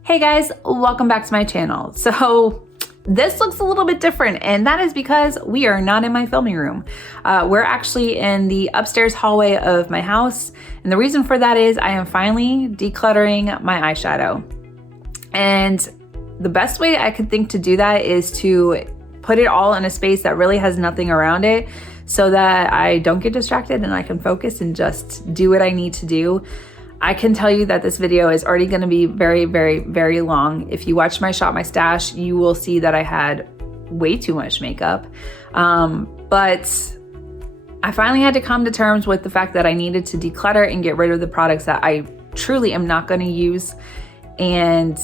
Hey guys, welcome back to my channel. So this looks a little bit different, and that is because we are not in my filming room. We're actually in the upstairs hallway of my house, and the reason for that is I am finally decluttering my eyeshadow. And the best way I could think to do that is to put it all in a space that really has nothing around it so that I don't get distracted and I can focus and just do what I need to do. I can tell you that this video is already gonna be very, very, very long. If you watch my Shop My Stash, you will see that I had way too much makeup. But I finally had to come to terms with the fact that I needed to declutter and get rid of the products that I truly am not gonna use. And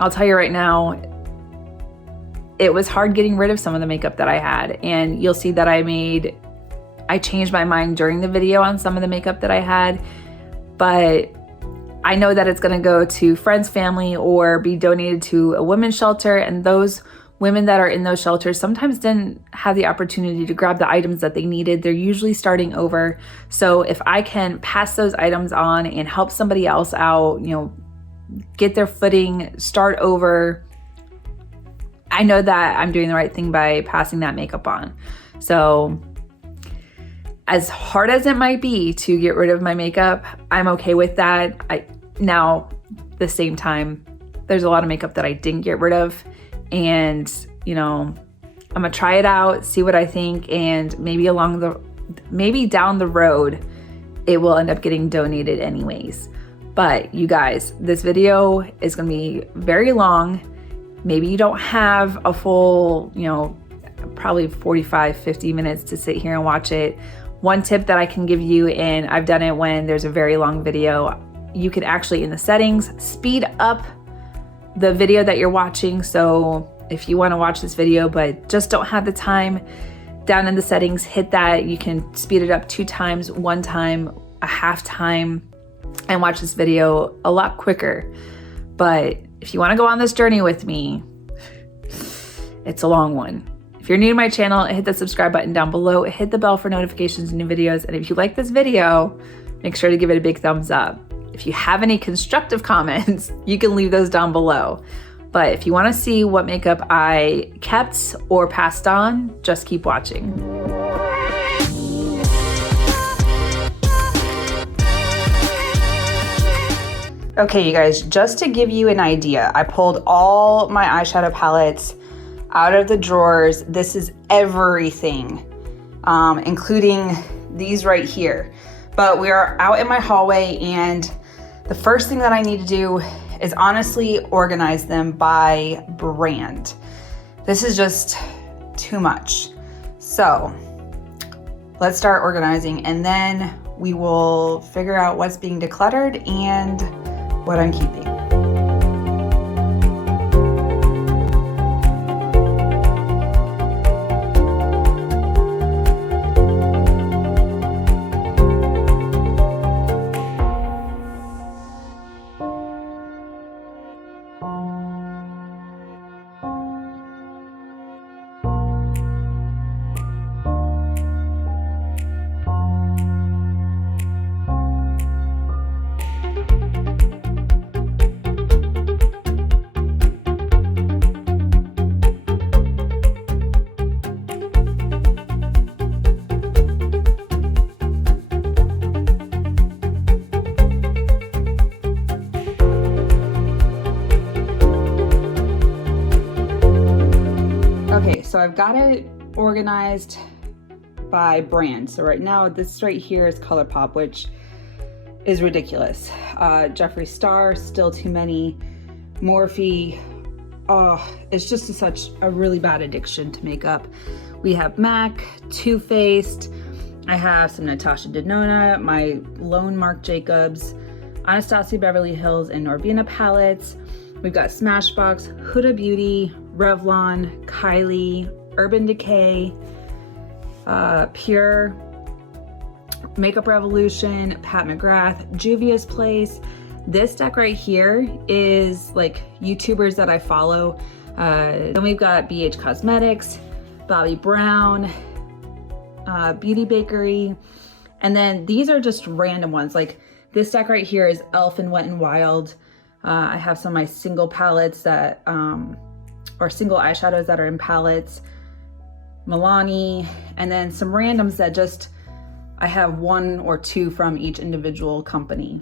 I'll tell you right now, it was hard getting rid of some of the makeup that I had. And you'll see that I changed my mind during the video on some of the makeup that I had. But I know that it's gonna go to friends, family, or be donated to a women's shelter. And those women that are in those shelters sometimes didn't have the opportunity to grab the items that they needed. They're usually starting over. So if I can pass those items on and help somebody else out, get their footing, start over, I know that I'm doing the right thing by passing that makeup on. So as hard as it might be to get rid of my makeup, I'm okay with that. Now, at the same time, there's a lot of makeup that I didn't get rid of, and I'm gonna try it out, see what I think, and maybe down the road, it will end up getting donated anyways. But you guys, this video is gonna be very long. Maybe you don't have a full, probably 45, 50 minutes to sit here and watch it. One tip that I can give you, and I've done it when there's a very long video, you can actually, in the settings, speed up the video that you're watching. So if you want to watch this video but just don't have the time, down in the settings, hit that. You can speed it up 2 times, 1 time, a half time, and watch this video a lot quicker. But if you want to go on this journey with me, it's a long one. If you're new to my channel, hit the subscribe button down below, hit the bell for notifications of new videos, and if you like this video, make sure to give it a big thumbs up. If you have any constructive comments, you can leave those down below. But if you want to see what makeup I kept or passed on, just keep watching. Okay, you guys, just to give you an idea, I pulled all my eyeshadow palettes out of the drawers. This is everything, including these right here. But we are out in my hallway, and the first thing that I need to do is honestly organize them by brand. This is just too much. So let's start organizing, and then we will figure out what's being decluttered and what I'm keeping. Okay, so I've got it organized by brand. So right now, this right here is Colourpop, which is ridiculous. Jeffree Star, still too many. Morphe, it's just such a really bad addiction to makeup. We have MAC, Too Faced. I have some Natasha Denona, my lone Marc Jacobs, Anastasia Beverly Hills, and Norvina Palettes. We've got Smashbox, Huda Beauty, Revlon, Kylie, Urban Decay, Pure, Makeup Revolution, Pat McGrath, Juvia's Place. This deck right here is like YouTubers that I follow. Then we've got BH Cosmetics, Bobbi Brown, Beauty Bakery, and then these are just random ones. Like this deck right here is Elf and Wet n Wild. I have some of my single palettes that, or single eyeshadows that are in palettes, Milani, and then some randoms that just, I have 1 or 2 from each individual company.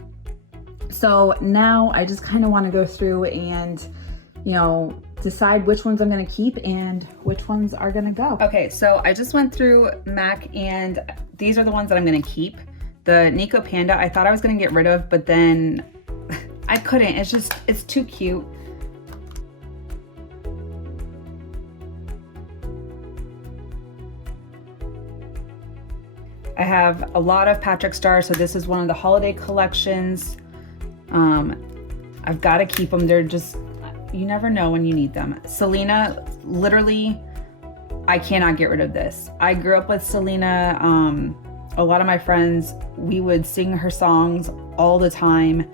So now I just kind of want to go through and, you know, decide which ones I'm going to keep and which ones are going to go. Okay, so I just went through MAC and these are the ones that I'm going to keep. The Nico Panda, I thought I was going to get rid of, but then I couldn't. It's just, it's too cute. I have a lot of Patrick Starr, so this is one of the holiday collections. I've got to keep them. They're just, you never know when you need them. Selena, literally, I cannot get rid of this. I grew up with Selena. A lot of my friends, we would sing her songs all the time.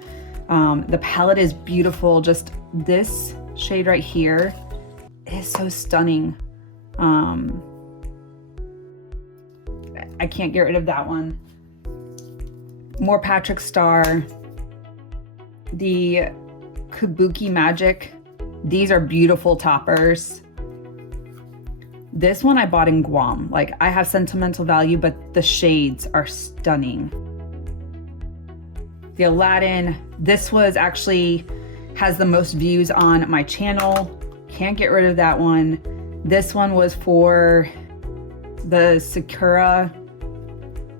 The palette is beautiful. Just this shade right here is so stunning. I can't get rid of that one. More Patrick Starr. The Kabuki Magic. These are beautiful toppers. This one I bought in Guam. Like, I have sentimental value, but the shades are stunning. The Aladdin. This was actually, has the most views on my channel. Can't get rid of that one. This one was for the Sakura,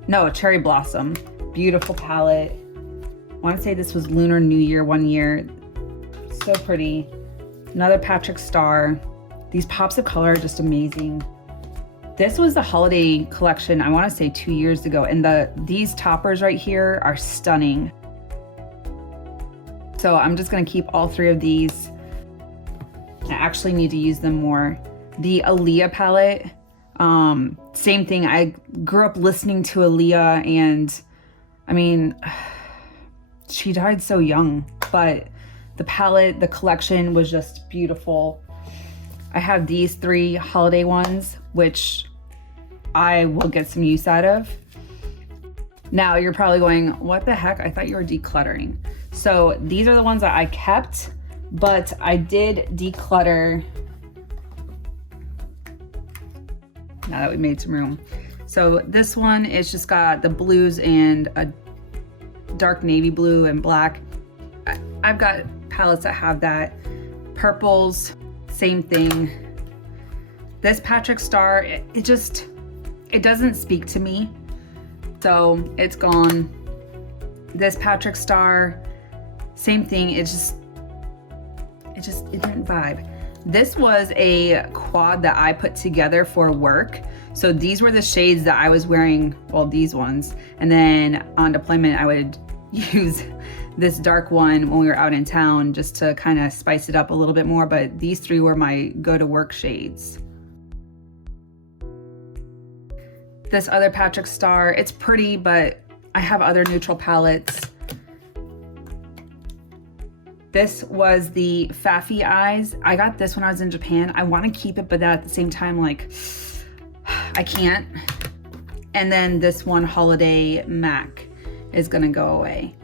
no, Cherry Blossom. Beautiful palette. I want to say this was Lunar New Year one year. So pretty. Another Patrick Starr. These pops of color are just amazing. This was the holiday collection, I want to say 2 years ago, and these toppers right here are stunning. So I'm just going to keep all 3 of these. I actually need to use them more. The Aaliyah palette. Same thing. I grew up listening to Aaliyah, and I mean, she died so young, but the palette, the collection was just beautiful. I have these 3 holiday ones, which I will get some use out of. Now you're probably going, what the heck? I thought you were decluttering. So these are the ones that I kept, but I did declutter now that we made some room. So this one is just got the blues and a dark navy blue and black. I've got palettes that have that. Purples, same thing. This Patrick Starr, it doesn't speak to me, so it's gone. This Patrick Starr, same thing. It didn't vibe. This was a quad that I put together for work. So these were the shades that I was wearing, well, these ones. And then on deployment, I would use this dark one when we were out in town just to kind of spice it up a little bit more. But these 3 were my go-to-work shades. This other Patrick Starr, it's pretty, but I have other neutral palettes. This was the Faffy Eyes. I got this when I was in Japan. I want to keep it, but at the same time, like, I can't. And then this one, Holiday MAC, is gonna go away.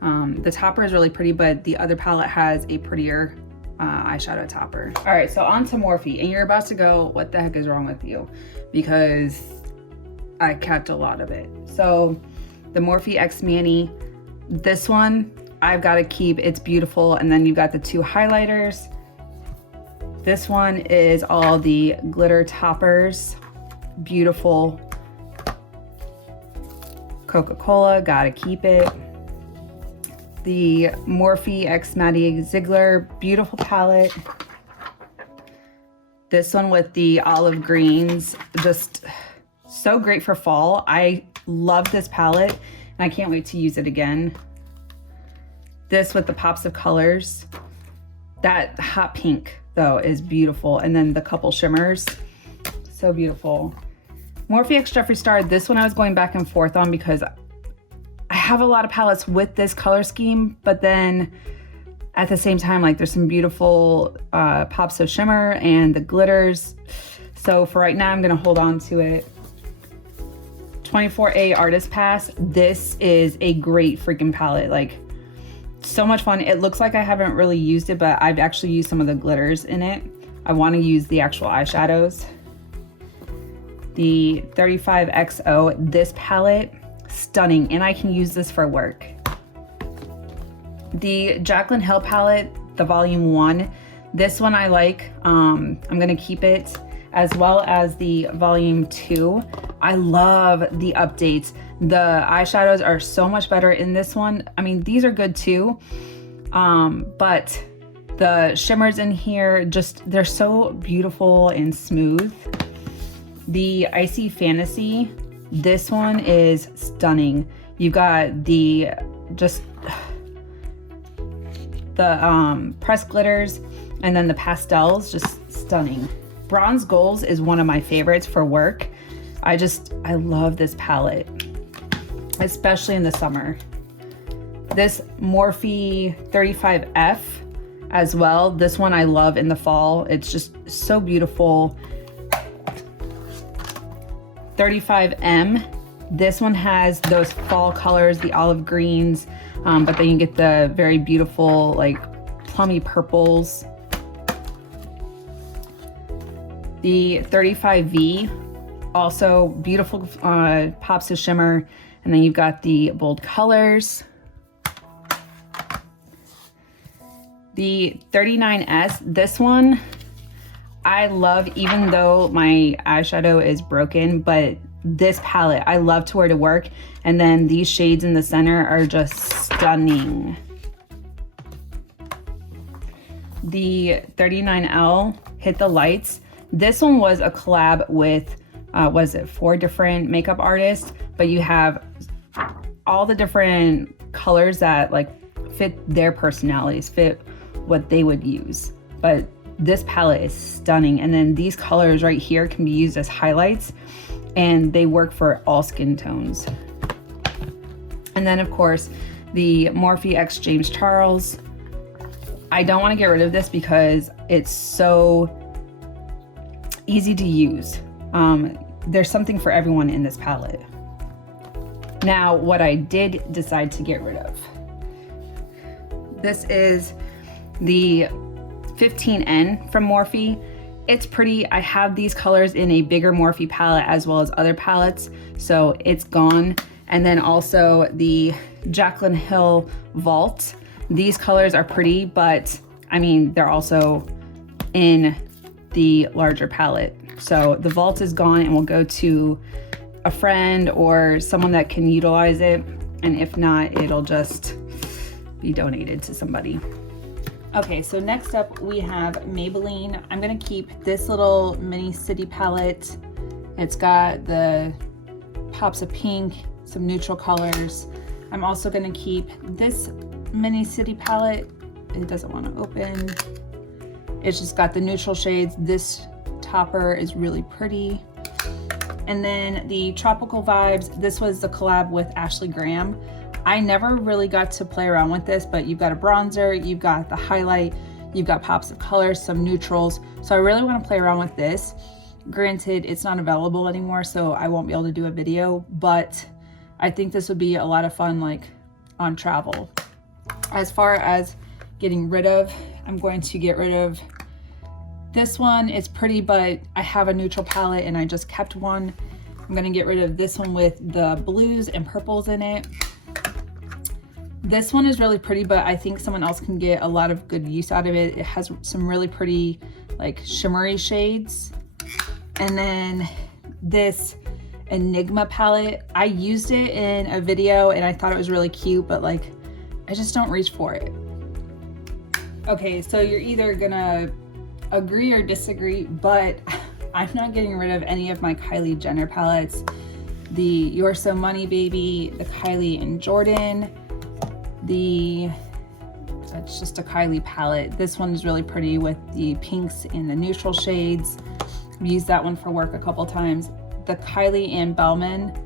The topper is really pretty, but the other palette has a prettier eyeshadow topper. All right, so on to Morphe, and you're about to go, what the heck is wrong with you? Because I kept a lot of it. So the Morphe X Mani, this one, I've got to keep. It's beautiful. And then you've got the 2 highlighters. This one is all the glitter toppers. Beautiful. Coca-Cola, gotta keep it. The Morphe X Maddie Ziggler, beautiful palette. This one with the olive greens, just so great for fall. I love this palette, and I can't wait to use it again. This with the pops of colors. That hot pink, though, is beautiful. And then the couple shimmers, so beautiful. Morphe X Jeffree Star, this one I was going back and forth on because I have a lot of palettes with this color scheme, but then at the same time, like, there's some beautiful pops of shimmer and the glitters. So for right now, I'm gonna hold on to it. 24A Artist Pass. This is a great freaking palette. Like, So much fun. It looks like I haven't really used it, but I've actually used some of the glitters in it. I want to use the actual eyeshadows. The 35XO, this palette, stunning, and I can use this for work. The Jaclyn Hill palette, the volume 1, this one I like. I'm gonna keep it, as well as the volume 2. I love the updates. The eyeshadows are so much better in this one. I mean, these are good too, but the shimmers in here, just, they're so beautiful and smooth. The Icy Fantasy, this one is stunning. You've got the, just the pressed glitters, and then the pastels, just stunning. Bronze Goals is one of my favorites for work. I love this palette, especially in the summer. This Morphe 35F as well. This one I love in the fall. It's just so beautiful. 35M. This one has those fall colors, the olive greens, but then you get the very beautiful, like, plummy purples. The 35V, also beautiful pops of shimmer, and then you've got the bold colors. The 39S, this one I love, even though my eyeshadow is broken, but this palette I love to wear to work, and then these shades in the center are just stunning. The 39L, Hit the Lights. This one was a collab with, was it 4 different makeup artists, but you have all the different colors that like fit their personalities, fit what they would use. But this palette is stunning. And then these colors right here can be used as highlights, and they work for all skin tones. And then of course, the Morphe X James Charles. I don't want to get rid of this because it's so easy to use. There's something for everyone in this palette. Now, what I did decide to get rid of, this is the 15N from Morphe. It's pretty. I have these colors in a bigger Morphe palette as well as other palettes, so it's gone. And then also the Jaclyn Hill Vault. These colors are pretty, but I mean, they're also in the larger palette. So the Vault is gone and will go to a friend or someone that can utilize it. And if not, it'll just be donated to somebody. Okay, so next up we have Maybelline. I'm gonna keep this little mini city palette. It's got the pops of pink, some neutral colors. I'm also gonna keep this mini city palette. It doesn't want to open. It's just got the neutral shades. This topper is really pretty. And then the Tropical Vibes, this was the collab with Ashley Graham. I never really got to play around with this, but you've got a bronzer, you've got the highlight, you've got pops of colors, some neutrals. So I really want to play around with this. Granted, it's not available anymore, so I won't be able to do a video, but I think this would be a lot of fun, like on travel. As far as getting rid of, I'm going to get rid of this one. It's pretty, but I have a neutral palette and I just kept one. I'm gonna get rid of this one with the blues and purples in it. This one is really pretty, but I think someone else can get a lot of good use out of it. It has some really pretty, like, shimmery shades. And then this Enigma palette, I used it in a video and I thought it was really cute, but like, I just don't reach for it. Okay, so you're either gonna agree or disagree, but I'm not getting rid of any of my Kylie Jenner palettes. The You're So Money Baby, the Kylie and Jordan, it's just a Kylie palette. This one is really pretty with the pinks and the neutral shades. I've used that one for work a couple times. The Kylie and Bellman,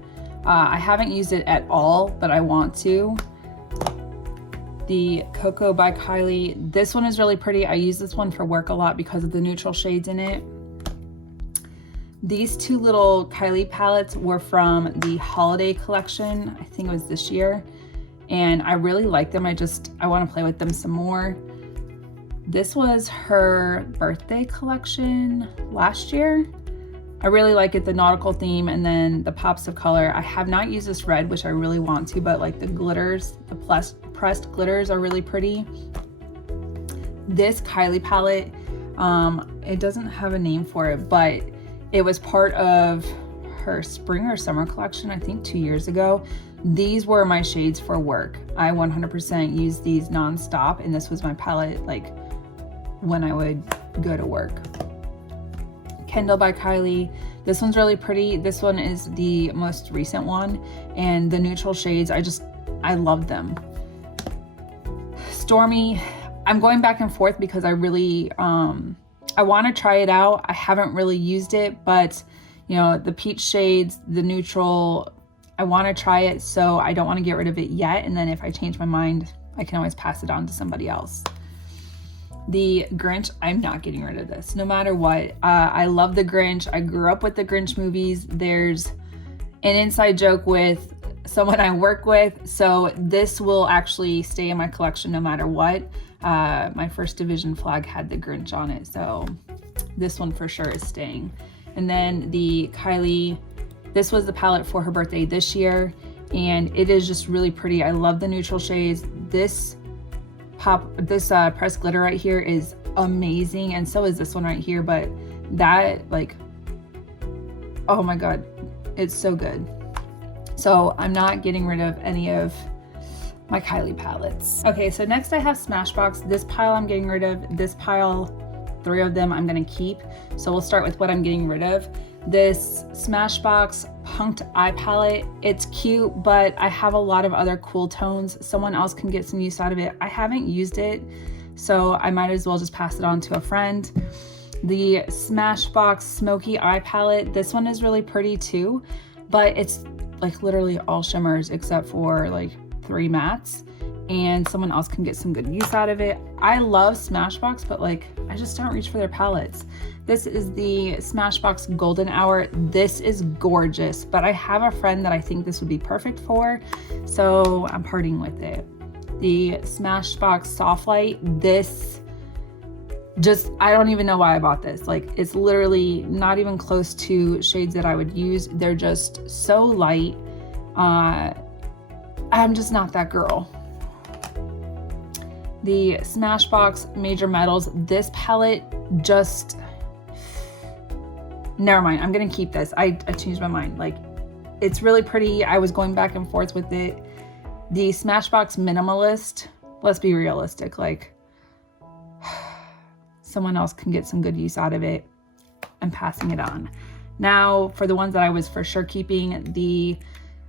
I haven't used it at all, but I want to. The Coco by Kylie, this one is really pretty. I use this one for work a lot because of the neutral shades in it. These two little Kylie palettes were from the holiday collection. I think it was this year. and I really like them. I want to play with them some more. This was her birthday collection last year. I really like it, the nautical theme, and then the pops of color. I have not used this red, which I really want to, but like the glitters, the pressed glitters are really pretty. This Kylie palette, it doesn't have a name for it, but it was part of her spring or summer collection, I think 2 years ago. These were my shades for work. I 100% use these nonstop, and this was my palette like when I would go to work. Kendall by Kylie. This one's really pretty. This one is the most recent one, and the neutral shades, I love them. Stormy, I'm going back and forth because I really, I want to try it out. I haven't really used it, but you know, the peach shades, the neutral, I want to try it, so I don't want to get rid of it yet. And then if I change my mind, I can always pass it on to somebody else. The Grinch, I'm not getting rid of this no matter what. I love the Grinch. I grew up with the Grinch movies. There's an inside joke with someone I work with, so this will actually stay in my collection no matter what. My first division flag had the Grinch on it, so this one for sure is staying. And then the Kylie, this was the palette for her birthday this year, and it is just really pretty. I love the neutral shades. This pressed glitter right here is amazing, and so is this one right here, but that, like, oh my god, it's so good. So I'm not getting rid of any of my Kylie palettes. Okay, so next I have Smashbox. This pile I'm getting rid of. This pile, 3 of them I'm gonna keep. So we'll start with what I'm getting rid of. This Smashbox Punked Eye Palette, it's cute, but I have a lot of other cool tones. Someone else can get some use out of it. I haven't used it, so I might as well just pass it on to a friend. The Smashbox Smoky Eye Palette, this one is really pretty too, but it's like literally all shimmers except for like 3 mattes, and someone else can get some good use out of it. I love Smashbox, but like I just don't reach for their palettes. This is the Smashbox Golden Hour. This is gorgeous, but I have a friend that I think this would be perfect for, so I'm parting with it. The Smashbox Soft Light, this I don't even know why I bought this. Like, it's literally not even close to shades that I would use. They're just so light. I'm just not that girl. The Smashbox Major Metals, this palette just, never mind, I'm gonna keep this. I changed my mind. Like, it's really pretty. I was going back and forth with it. The Smashbox Minimalist, let's be realistic, like, someone else can get some good use out of it. I'm passing it on. Now, for the ones that I was for sure keeping, the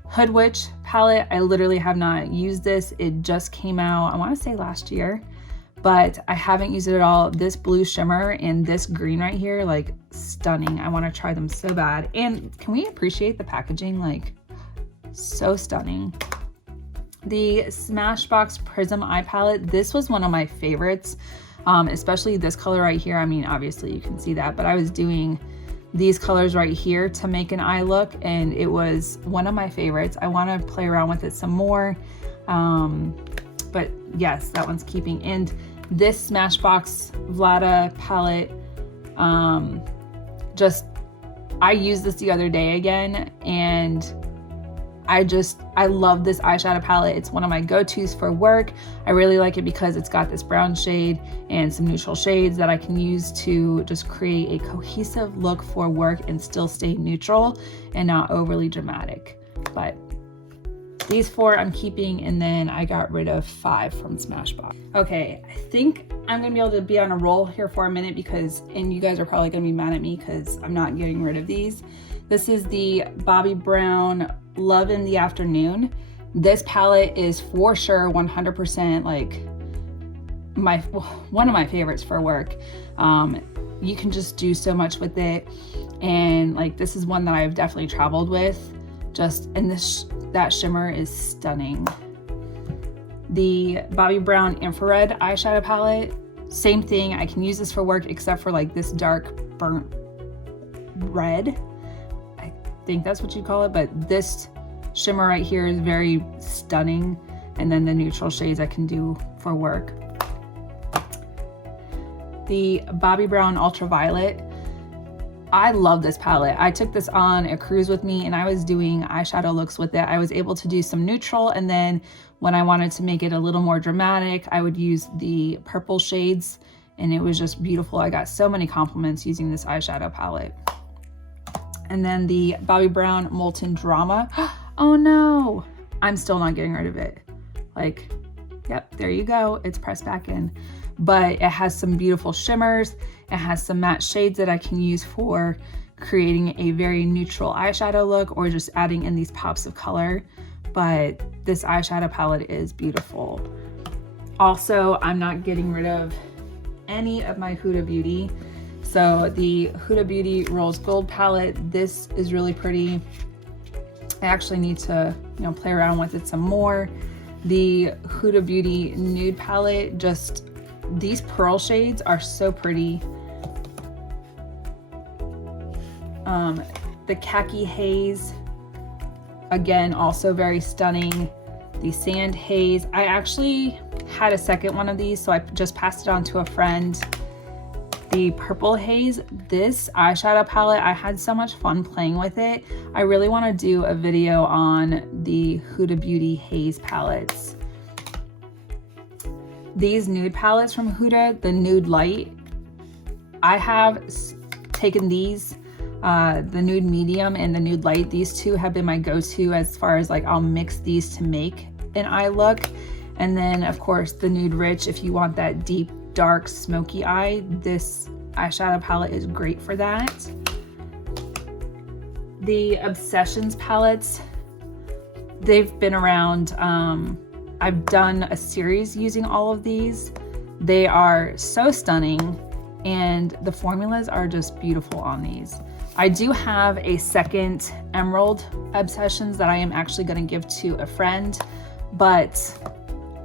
Hood Witch palette, I literally have not used this. It just came out, I want to say last year, but I haven't used it at all. This blue shimmer and this green right here, like, stunning. I want to try them so bad. And can we appreciate the packaging? Like, so stunning. The Smashbox Prism Eye Palette, this was one of my favorites, especially this color right here. I mean, obviously you can see that, but I was doing these colors right here to make an eye look, and it was one of my favorites. I want to play around with it some more, but yes, that one's keeping. And this Smashbox Vlada palette, I used this the other day again, and I love this eyeshadow palette. It's one of my go-tos for work. I really like it because it's got this brown shade and some neutral shades that I can use to just create a cohesive look for work and still stay neutral and not overly dramatic. But these 4 I'm keeping, and then I got rid of 5 from Smashbox. Okay, I think I'm gonna be able to be on a roll here for a minute and you guys are probably gonna be mad at me because I'm not getting rid of these. This is the Bobbi Brown Love in the Afternoon. This palette is for sure 100% like one of my favorites for work. You can just do so much with it, and like, this is one that I've definitely traveled with. And that shimmer is stunning. The Bobbi Brown Infrared eyeshadow palette, same thing. I can use this for work except for like this dark burnt red. I think that's what you call it, but this shimmer right here is very stunning. and then the neutral shades I can do for work. The Bobbi Brown Ultraviolet. I love this palette. I took this on a cruise with me and I was doing eyeshadow looks with it. I was able to do some neutral, and then when I wanted to make it a little more dramatic, I would use the purple shades, and it was just beautiful. I got so many compliments using this eyeshadow palette. And then the Bobbi Brown Molten Drama. Oh no, I'm still not getting rid of it. Like, yep, there you go. It's pressed back in. But it has some beautiful shimmers. It has some matte shades that I can use for creating a very neutral eyeshadow look or just adding in these pops of color. But this eyeshadow palette is beautiful. Also, I'm not getting rid of any of my Huda Beauty. So the Huda Beauty Rose Gold palette, this is really pretty. I actually need to, play around with it some more. The Huda Beauty Nude palette, just these pearl shades are so pretty. The Khaki Haze, again, also very stunning. The Sand Haze, I actually had a second one of these, so I just passed it on to a friend. The Purple Haze, this eyeshadow palette, I had so much fun playing with it. I really want to do a video on the Huda Beauty Haze palettes. These nude palettes from Huda, the Nude Light, I have taken these, the Nude Medium and the Nude Light. These two have been my go-to as far as like I'll mix these to make an eye look. And then of course the Nude Rich, if you want that deep, dark, smoky eye, this eyeshadow palette is great for that. The Obsessions palettes, they've been around. I've done a series using all of these. They are so stunning and the formulas are just beautiful on these. I do have a second Emerald Obsessions that I am actually going to give to a friend, but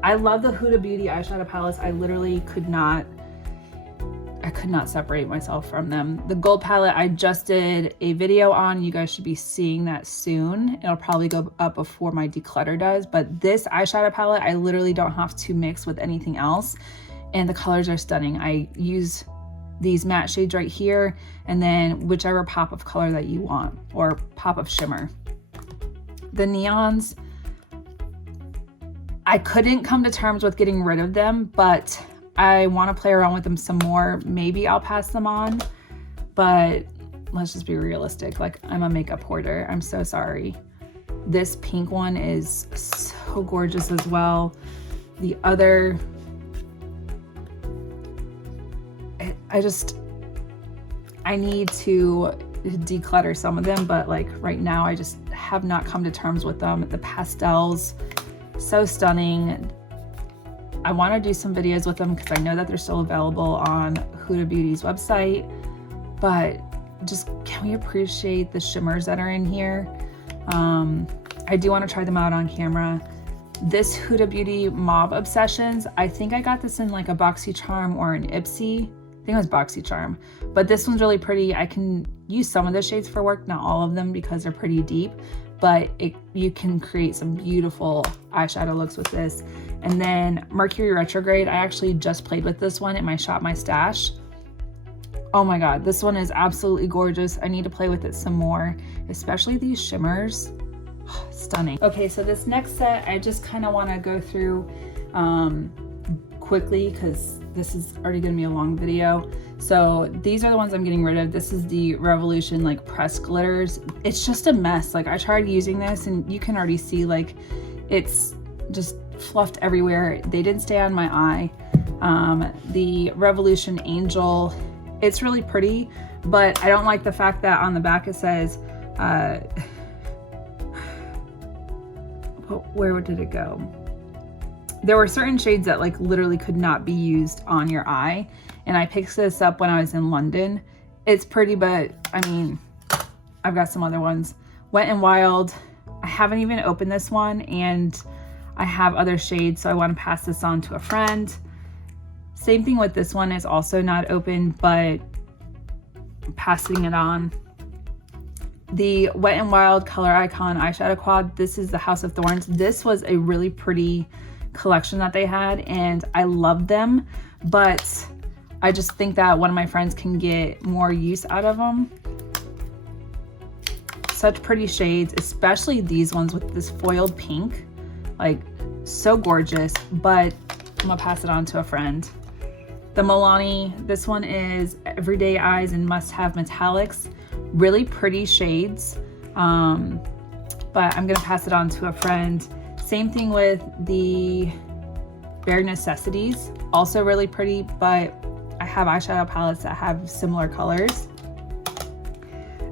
I love the Huda Beauty eyeshadow palettes. I literally could not separate myself from them. The gold palette, I just did a video on. You guys should be seeing that soon. It'll probably go up before my declutter does, but this eyeshadow palette, I literally don't have to mix with anything else. And the colors are stunning. I use these matte shades right here, and then whichever pop of color that you want, or pop of shimmer. The neons, I couldn't come to terms with getting rid of them, but I want to play around with them some more. Maybe I'll pass them on, but let's just be realistic. Like, I'm a makeup hoarder. I'm so sorry. This pink one is so gorgeous as well. The other, I need to declutter some of them, but like right now I just have not come to terms with them. The pastels, so stunning. I want to do some videos with them because I know that they're still available on Huda Beauty's website, but just can we appreciate the shimmers that are in here? I do want to try them out on camera. This Huda Beauty Mauve Obsessions, I think I got this in like a BoxyCharm or an Ipsy. I think it was BoxyCharm, but this one's really pretty. I can use some of the shades for work, not all of them because they're pretty deep, but you can create some beautiful eyeshadow looks with this. And then Mercury Retrograde, I actually just played with this one in my Shop My Stash. Oh my God, this one is absolutely gorgeous. I need to play with it some more, especially these shimmers. Stunning. Okay, so this next set, I just kind of want to go through quickly because this is already gonna be a long video. So these are the ones I'm getting rid of. This is the Revolution like pressed glitters. It's just a mess. Like, I tried using this and you can already see like it's just fluffed everywhere. They didn't stay on my eye. The Revolution Angel, it's really pretty, but I don't like the fact that on the back it says, where did it go? There were certain shades that like literally could not be used on your eye. And I picked this up when I was in London. It's pretty, but I mean, I've got some other ones. Wet n Wild, I haven't even opened this one and I have other shades, so I want to pass this on to a friend. Same thing with this one, is also not open, but passing it on. The Wet n Wild Color Icon eyeshadow quad. This is the House of Thorns. This was a really pretty collection that they had, and I loved them, but I just think that one of my friends can get more use out of them. Such pretty shades, especially these ones with this foiled pink. Like, so gorgeous, but I'm gonna pass it on to a friend. The Milani, this one is Everyday Eyes and Must Have Metallics. Really pretty shades, but I'm gonna pass it on to a friend. Same thing with the Bare Necessities, also really pretty, but I have eyeshadow palettes that have similar colors.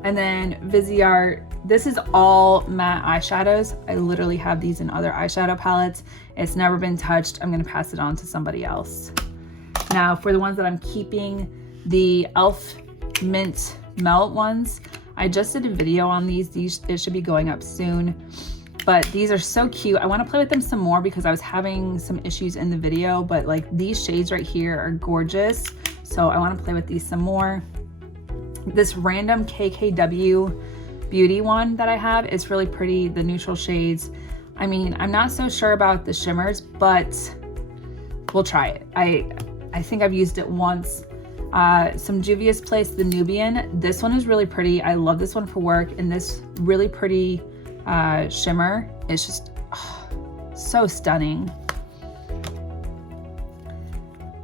And then Viseart, this is all matte eyeshadows. I literally have these in other eyeshadow palettes. It's never been touched. I'm gonna pass it on to somebody else. Now for the ones that I'm keeping, the e.l.f. Mint Melt ones, I just did a video on these. It should be going up soon, but these are so cute. I wanna play with them some more because I was having some issues in the video, but like these shades right here are gorgeous. So I wanna play with these some more. This random KKW Beauty one that I have is really pretty, the neutral shades. I mean, I'm not so sure about the shimmers, but we'll try it. I think I've used it once. Some Juvia's Place, the Nubian. This one is really pretty. I love this one for work, and this really pretty shimmer is just so stunning.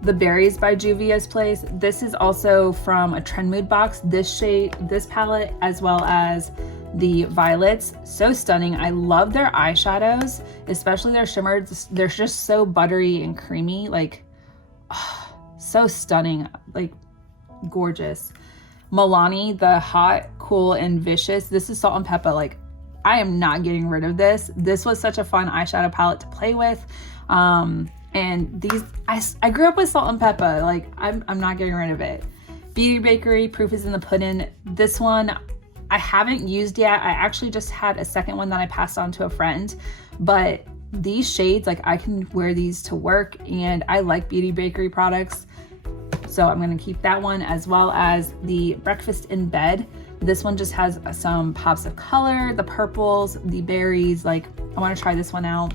The Berries by Juvia's Place. This is also from a Trend Mood box. This shade, this palette, as well as the violets, so stunning. I love their eyeshadows, especially their shimmers. They're just so buttery and creamy, like so stunning, like gorgeous. Milani, the Hot, Cool, and Vicious. This is Salt and Pepper. Like, I am not getting rid of this. This was such a fun eyeshadow palette to play with. And these, I grew up with Salt and Pepper. Like, I'm not getting rid of it. Beauty Bakery, Proof is in the Pudding. This one I haven't used yet. I actually just had a second one that I passed on to a friend, but these shades, like, I can wear these to work, and I like Beauty Bakery products, so I'm gonna keep that one, as well as the Breakfast in Bed. This one just has some pops of color, the purples, the berries. Like, I want to try this one out.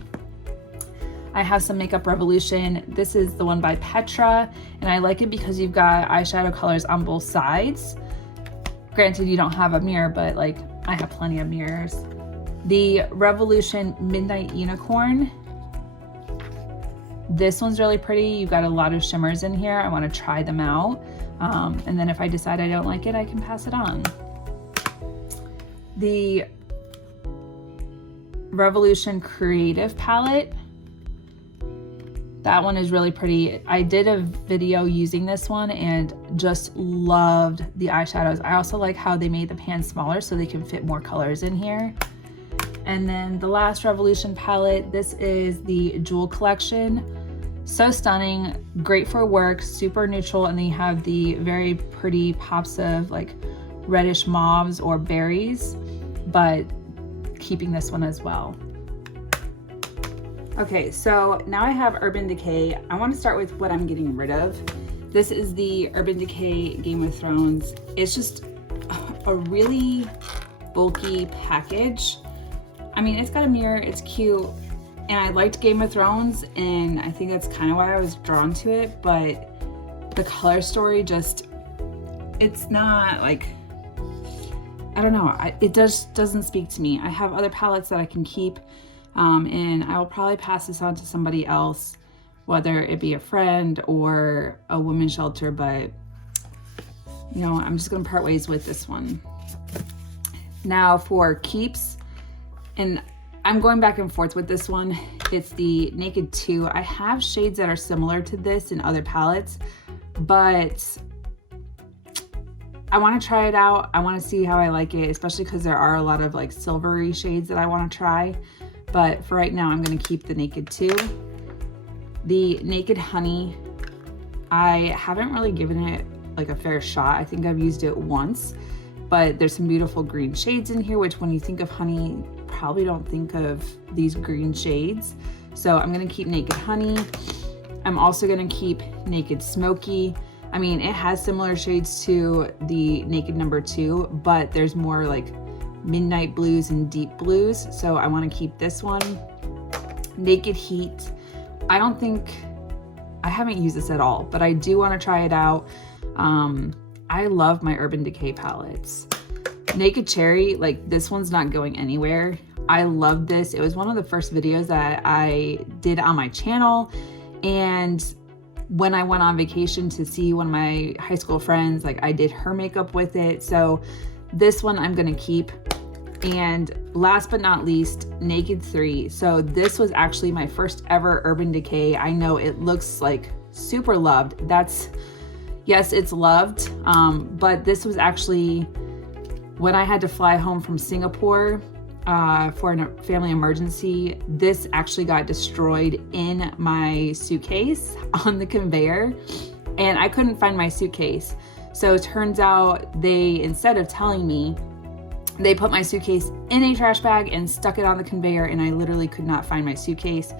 I have some Makeup Revolution. This is the one by Petra, and I like it because you've got eyeshadow colors on both sides. Granted, you don't have a mirror, but like, I have plenty of mirrors. The Revolution Midnight Unicorn. This one's really pretty. You've got a lot of shimmers in here. I want to try them out. And then if I decide I don't like it, I can pass it on. The Revolution Creative Palette. That one is really pretty. I did a video using this one and just loved the eyeshadows. I also like how they made the pan smaller so they can fit more colors in here. And then the last Revolution palette, this is the Jewel Collection. So stunning, great for work, super neutral, and then you have the very pretty pops of like reddish mauves or berries, but keeping this one as well. Okay, so now I have Urban Decay. I want to start with what I'm getting rid of. This is the Urban Decay Game of Thrones. It's just a really bulky package. I mean, it's got a mirror, it's cute, and I liked Game of Thrones, and I think that's kind of why I was drawn to it, but the color story just, it's not like, I don't know, it just doesn't speak to me. I have other palettes that I can keep, and I will probably pass this on to somebody else, whether it be a friend or a women's shelter, but you know, I'm just gonna part ways with this one. Now for keeps, and I'm going back and forth with this one. It's the Naked 2. I have shades that are similar to this in other palettes, but I want to try it out. I want to see how I like it, especially because there are a lot of like silvery shades that I want to try. But for right now, I'm going to keep the Naked 2. The Naked Honey, I haven't really given it like a fair shot. I think I've used it once, but there's some beautiful green shades in here, which when you think of honey, probably don't think of these green shades. So I'm gonna keep Naked Honey. I'm also gonna keep Naked Smoky. I mean, it has similar shades to the Naked number 2, but there's more like midnight blues and deep blues. So I want to keep this one. Naked Heat. I haven't used this at all, but I do want to try it out. I love my Urban Decay palettes. Naked Cherry, like this one's not going anywhere. I love this. It was one of the first videos that I did on my channel. And when I went on vacation to see one of my high school friends, like I did her makeup with it. So this one I'm gonna keep. And last but not least, Naked 3. So this was actually my first ever Urban Decay. I know it looks like super loved. Yes, it's loved, but this was actually when I had to fly home from Singapore for a family emergency. This actually got destroyed in my suitcase on the conveyor, and I couldn't find my suitcase. So it turns out instead of telling me, they put my suitcase in a trash bag and stuck it on the conveyor, and I literally could not find my suitcase.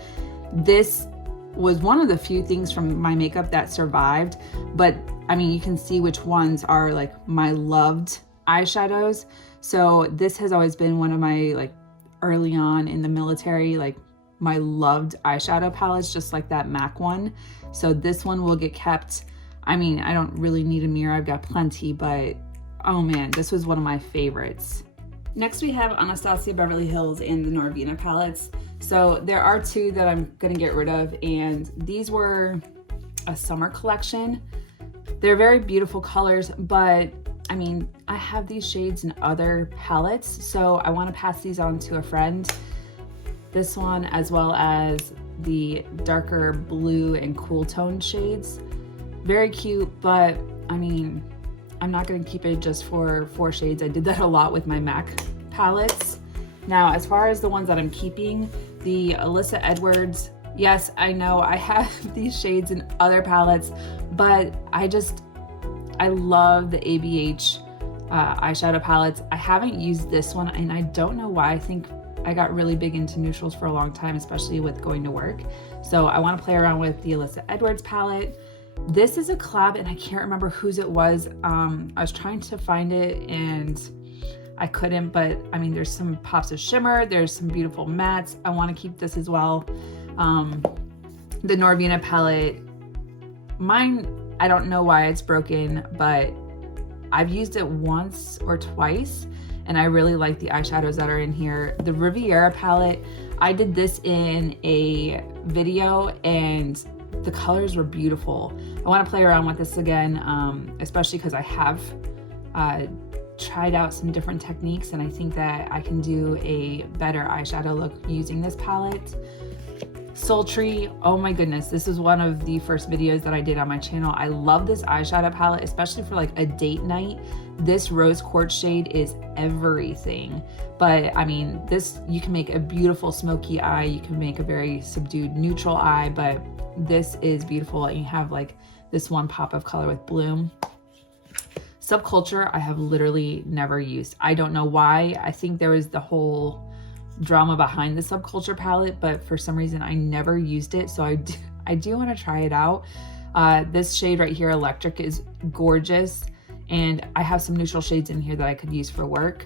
This was one of the few things from my makeup that survived, but I mean, you can see which ones are like my loved eyeshadows. So this has always been one of my, like, early on in the military, like my loved eyeshadow palettes, just like that MAC one. So this one will get kept. I mean, I don't really need a mirror, I've got plenty, but oh man, this was one of my favorites. Next we have Anastasia Beverly Hills and the Norvina palettes. So there are two that I'm gonna get rid of, and these were a summer collection. They're very beautiful colors, but I mean, I have these shades in other palettes, so I want to pass these on to a friend. This one, as well as the darker blue and cool tone shades. Very cute, but I mean, I'm not going to keep it just for 4 shades. I did that a lot with my MAC palettes. Now, as far as the ones that I'm keeping, the Alyssa Edwards, yes, I know I have these shades in other palettes, but I love the ABH eyeshadow palettes. I haven't used this one, and I don't know why. I think I got really big into neutrals for a long time, especially with going to work. So I want to play around with the Alyssa Edwards palette. This is a collab, and I can't remember whose it was. I was trying to find it, and I couldn't, but I mean, there's some pops of shimmer. There's some beautiful mattes. I want to keep this as well. The Norvina palette, mine, I don't know why it's broken, but I've used it once or twice, and I really like the eyeshadows that are in here. The Riviera palette, I did this in a video, and the colors were beautiful. I want to play around with this again, especially because I have tried out some different techniques, and I think that I can do a better eyeshadow look using this palette. Sultry, oh my goodness, this is one of the first videos that I did on my channel. I love this eyeshadow palette, especially for like a date night. This rose quartz shade is everything. But I mean, this, you can make a beautiful smoky eye, you can make a very subdued neutral eye, but this is beautiful. And you have like this one pop of color with bloom. Subculture, I have literally never used. I don't know why. I think there was the whole drama behind the Subculture palette, but for some reason I never used it, so I do want to try it out. This shade right here, Electric, is gorgeous, and I have some neutral shades in here that I could use for work.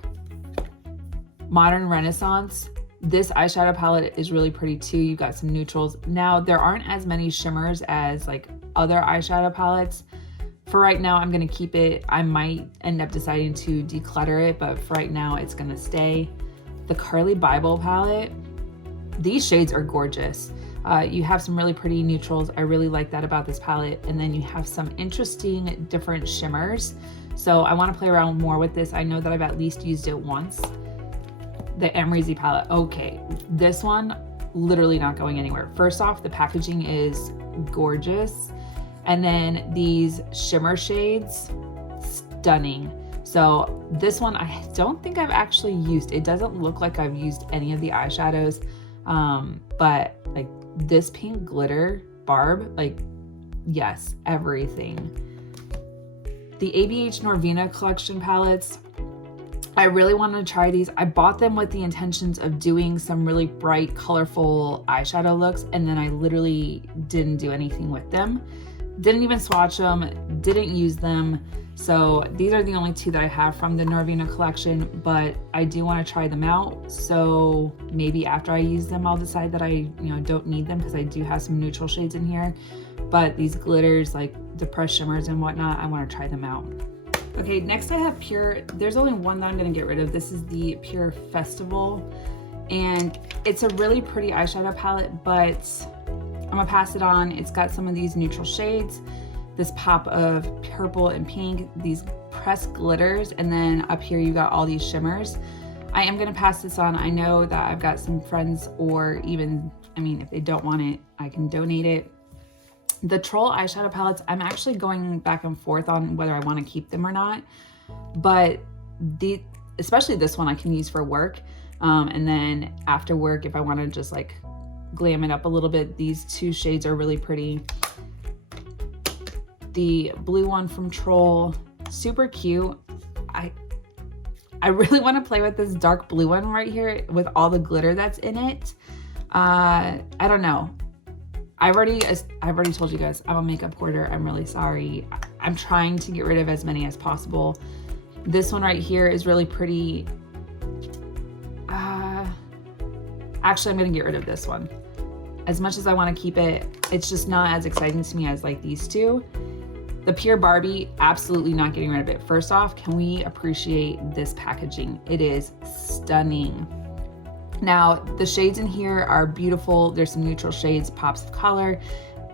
Modern Renaissance, this eyeshadow palette is really pretty too. You got some neutrals. Now, there aren't as many shimmers as like other eyeshadow palettes. For right now, I'm going to keep it. I might end up deciding to declutter it, but for right now, it's going to stay. The Carly Bible palette, these shades are gorgeous. You have some really pretty neutrals. I really like that about this palette. And then you have some interesting different shimmers. So I want to play around more with this. I know that I've at least used it once. The Emery Z palette. Okay, this one, literally not going anywhere. First off, the packaging is gorgeous. And then these shimmer shades, stunning. So this one, I don't think I've actually used. It doesn't look like I've used any of the eyeshadows, but like this pink glitter barb, like yes, everything. The ABH Norvina collection palettes, I really wanted to try these. I bought them with the intentions of doing some really bright, colorful eyeshadow looks, and then I literally didn't do anything with them. Didn't even swatch them, didn't use them. So these are the only two that I have from the Norvina collection, but I do want to try them out. So maybe after I use them, I'll decide that I, don't need them, because I do have some neutral shades in here. But these glitters, like the pressed shimmers and whatnot, I want to try them out. Okay, next I have Pure. There's only one that I'm going to get rid of. This is the Pure Festival. And it's a really pretty eyeshadow palette, but I'm going to pass it on. It's got some of these neutral shades, this pop of purple and pink, these pressed glitters, and then up here you got all these shimmers. I am gonna pass this on. I know that I've got some friends, or even, if they don't want it, I can donate it. The Troll eyeshadow palettes, I'm actually going back and forth on whether I wanna keep them or not, but especially this one I can use for work. And then after work, if I wanna just like glam it up a little bit, these two shades are really pretty. The blue one from Troll, super cute. I really want to play with this dark blue one right here with all the glitter that's in it. I don't know. I've already told you guys I'm a makeup hoarder. I'm really sorry. I'm trying to get rid of as many as possible. This one right here is really pretty. Actually, I'm gonna get rid of this one. As much as I want to keep it, it's just not as exciting to me as like these two. The Pure Barbie, absolutely not getting rid of it. First off, can we appreciate this packaging? It is stunning. Now, the shades in here are beautiful. There's some neutral shades, pops of color.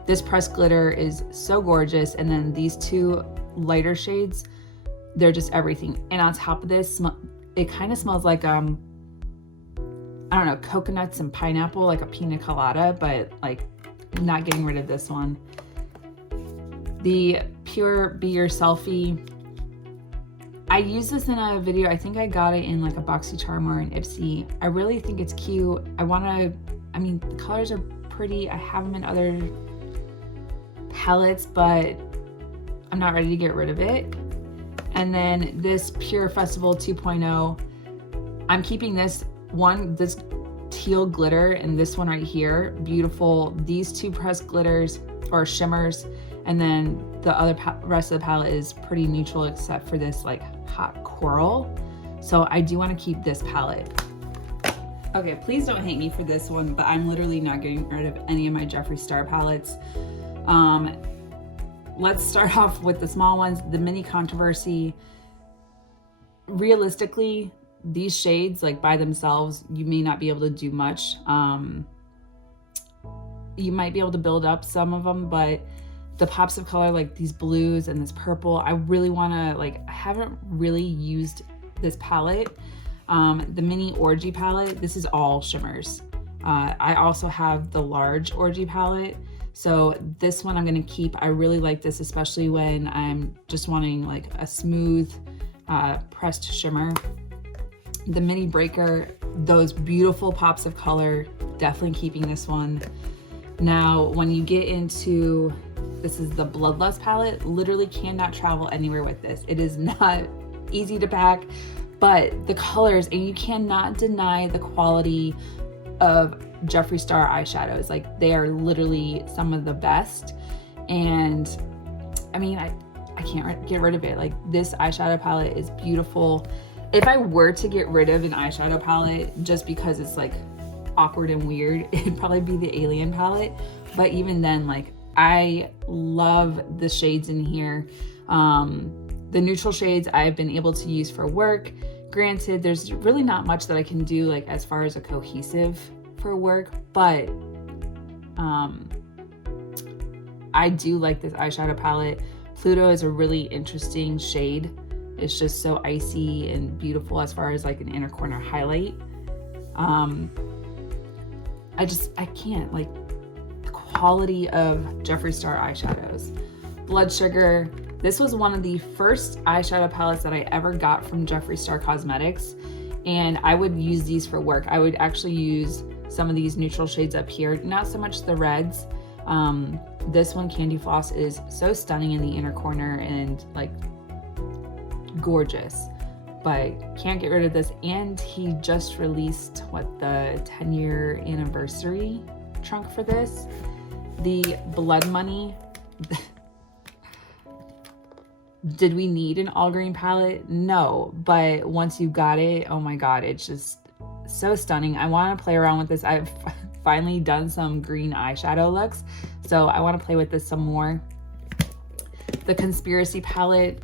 This pressed glitter is so gorgeous. And then these two lighter shades, they're just everything. And on top of this, it kind of smells like, I don't know, coconuts and pineapple, like a pina colada, but like not getting rid of this one. The Pure Be Your Selfie. I used this in a video. I think I got it in like a BoxyCharm or an Ipsy. I really think it's cute. The colors are pretty. I have them in other palettes, but I'm not ready to get rid of it. And then this Pure Festival 2.0. I'm keeping this teal glitter, and this one right here, beautiful. These two pressed glitters or shimmers, and then the other rest of the palette is pretty neutral except for this like hot coral. So I do want to keep this palette. Okay, please don't hate me for this one, but I'm literally not getting rid of any of my Jeffree Star palettes. Let's start off with the small ones, the Mini Controversy. Realistically, these shades, like by themselves, you may not be able to do much. You might be able to build up some of them, but the pops of color, like these blues and this purple, I really want to, I haven't really used this palette. The Mini Orgy palette, this is all shimmers. I also have the large Orgy palette, so this one I'm going to keep. I really like this, especially when I'm just wanting like a smooth pressed shimmer. The Mini Breaker, those beautiful pops of color, definitely keeping this one. Now, when you get into, this is the Bloodlust palette, literally cannot travel anywhere with this. It is not easy to pack, but the colors, and you cannot deny the quality of Jeffree Star eyeshadows. Like, they are literally some of the best. And I can't get rid of it. Like, this eyeshadow palette is beautiful. If I were to get rid of an eyeshadow palette just because it's like awkward and weird, it'd probably be the Alien palette. But even then, like, I love the shades in here. The neutral shades I've been able to use for work. Granted, there's really not much that I can do like as far as a cohesive for work, but I do like this eyeshadow palette. Pluto is a really interesting shade. It's just so icy and beautiful as far as like an inner corner highlight. I can't, like, the quality of Jeffree Star eyeshadows. Blood Sugar, this was one of the first eyeshadow palettes that I ever got from Jeffree Star Cosmetics, and I would use these for work. I would actually use some of these neutral shades up here, not so much the reds. This one, Candy Floss, is so stunning in the inner corner and like gorgeous, but can't get rid of this. And he just released the 10-year anniversary trunk for this. The Blood Money, Did we need an all green palette? No, but once you got it, oh my God, it's just so stunning. I want to play around with this. I've finally done some green eyeshadow looks, so I want to play with this some more. The Conspiracy palette.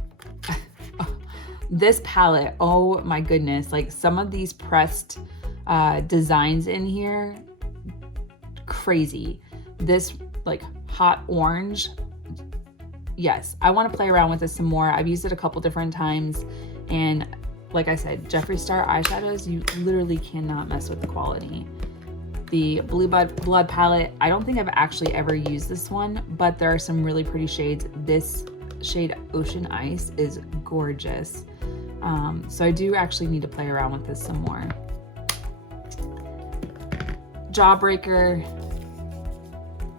This palette, oh my goodness, like some of these pressed designs in here, crazy. This like hot orange, yes, I want to play around with this some more. I've used it a couple different times, and like I said, Jeffree Star eyeshadows, you literally cannot mess with the quality. The Blue Blood palette, I don't think I've actually ever used this one, but there are some really pretty shades. This shade Ocean Ice is gorgeous. So I do actually need to play around with this some more. Jawbreaker,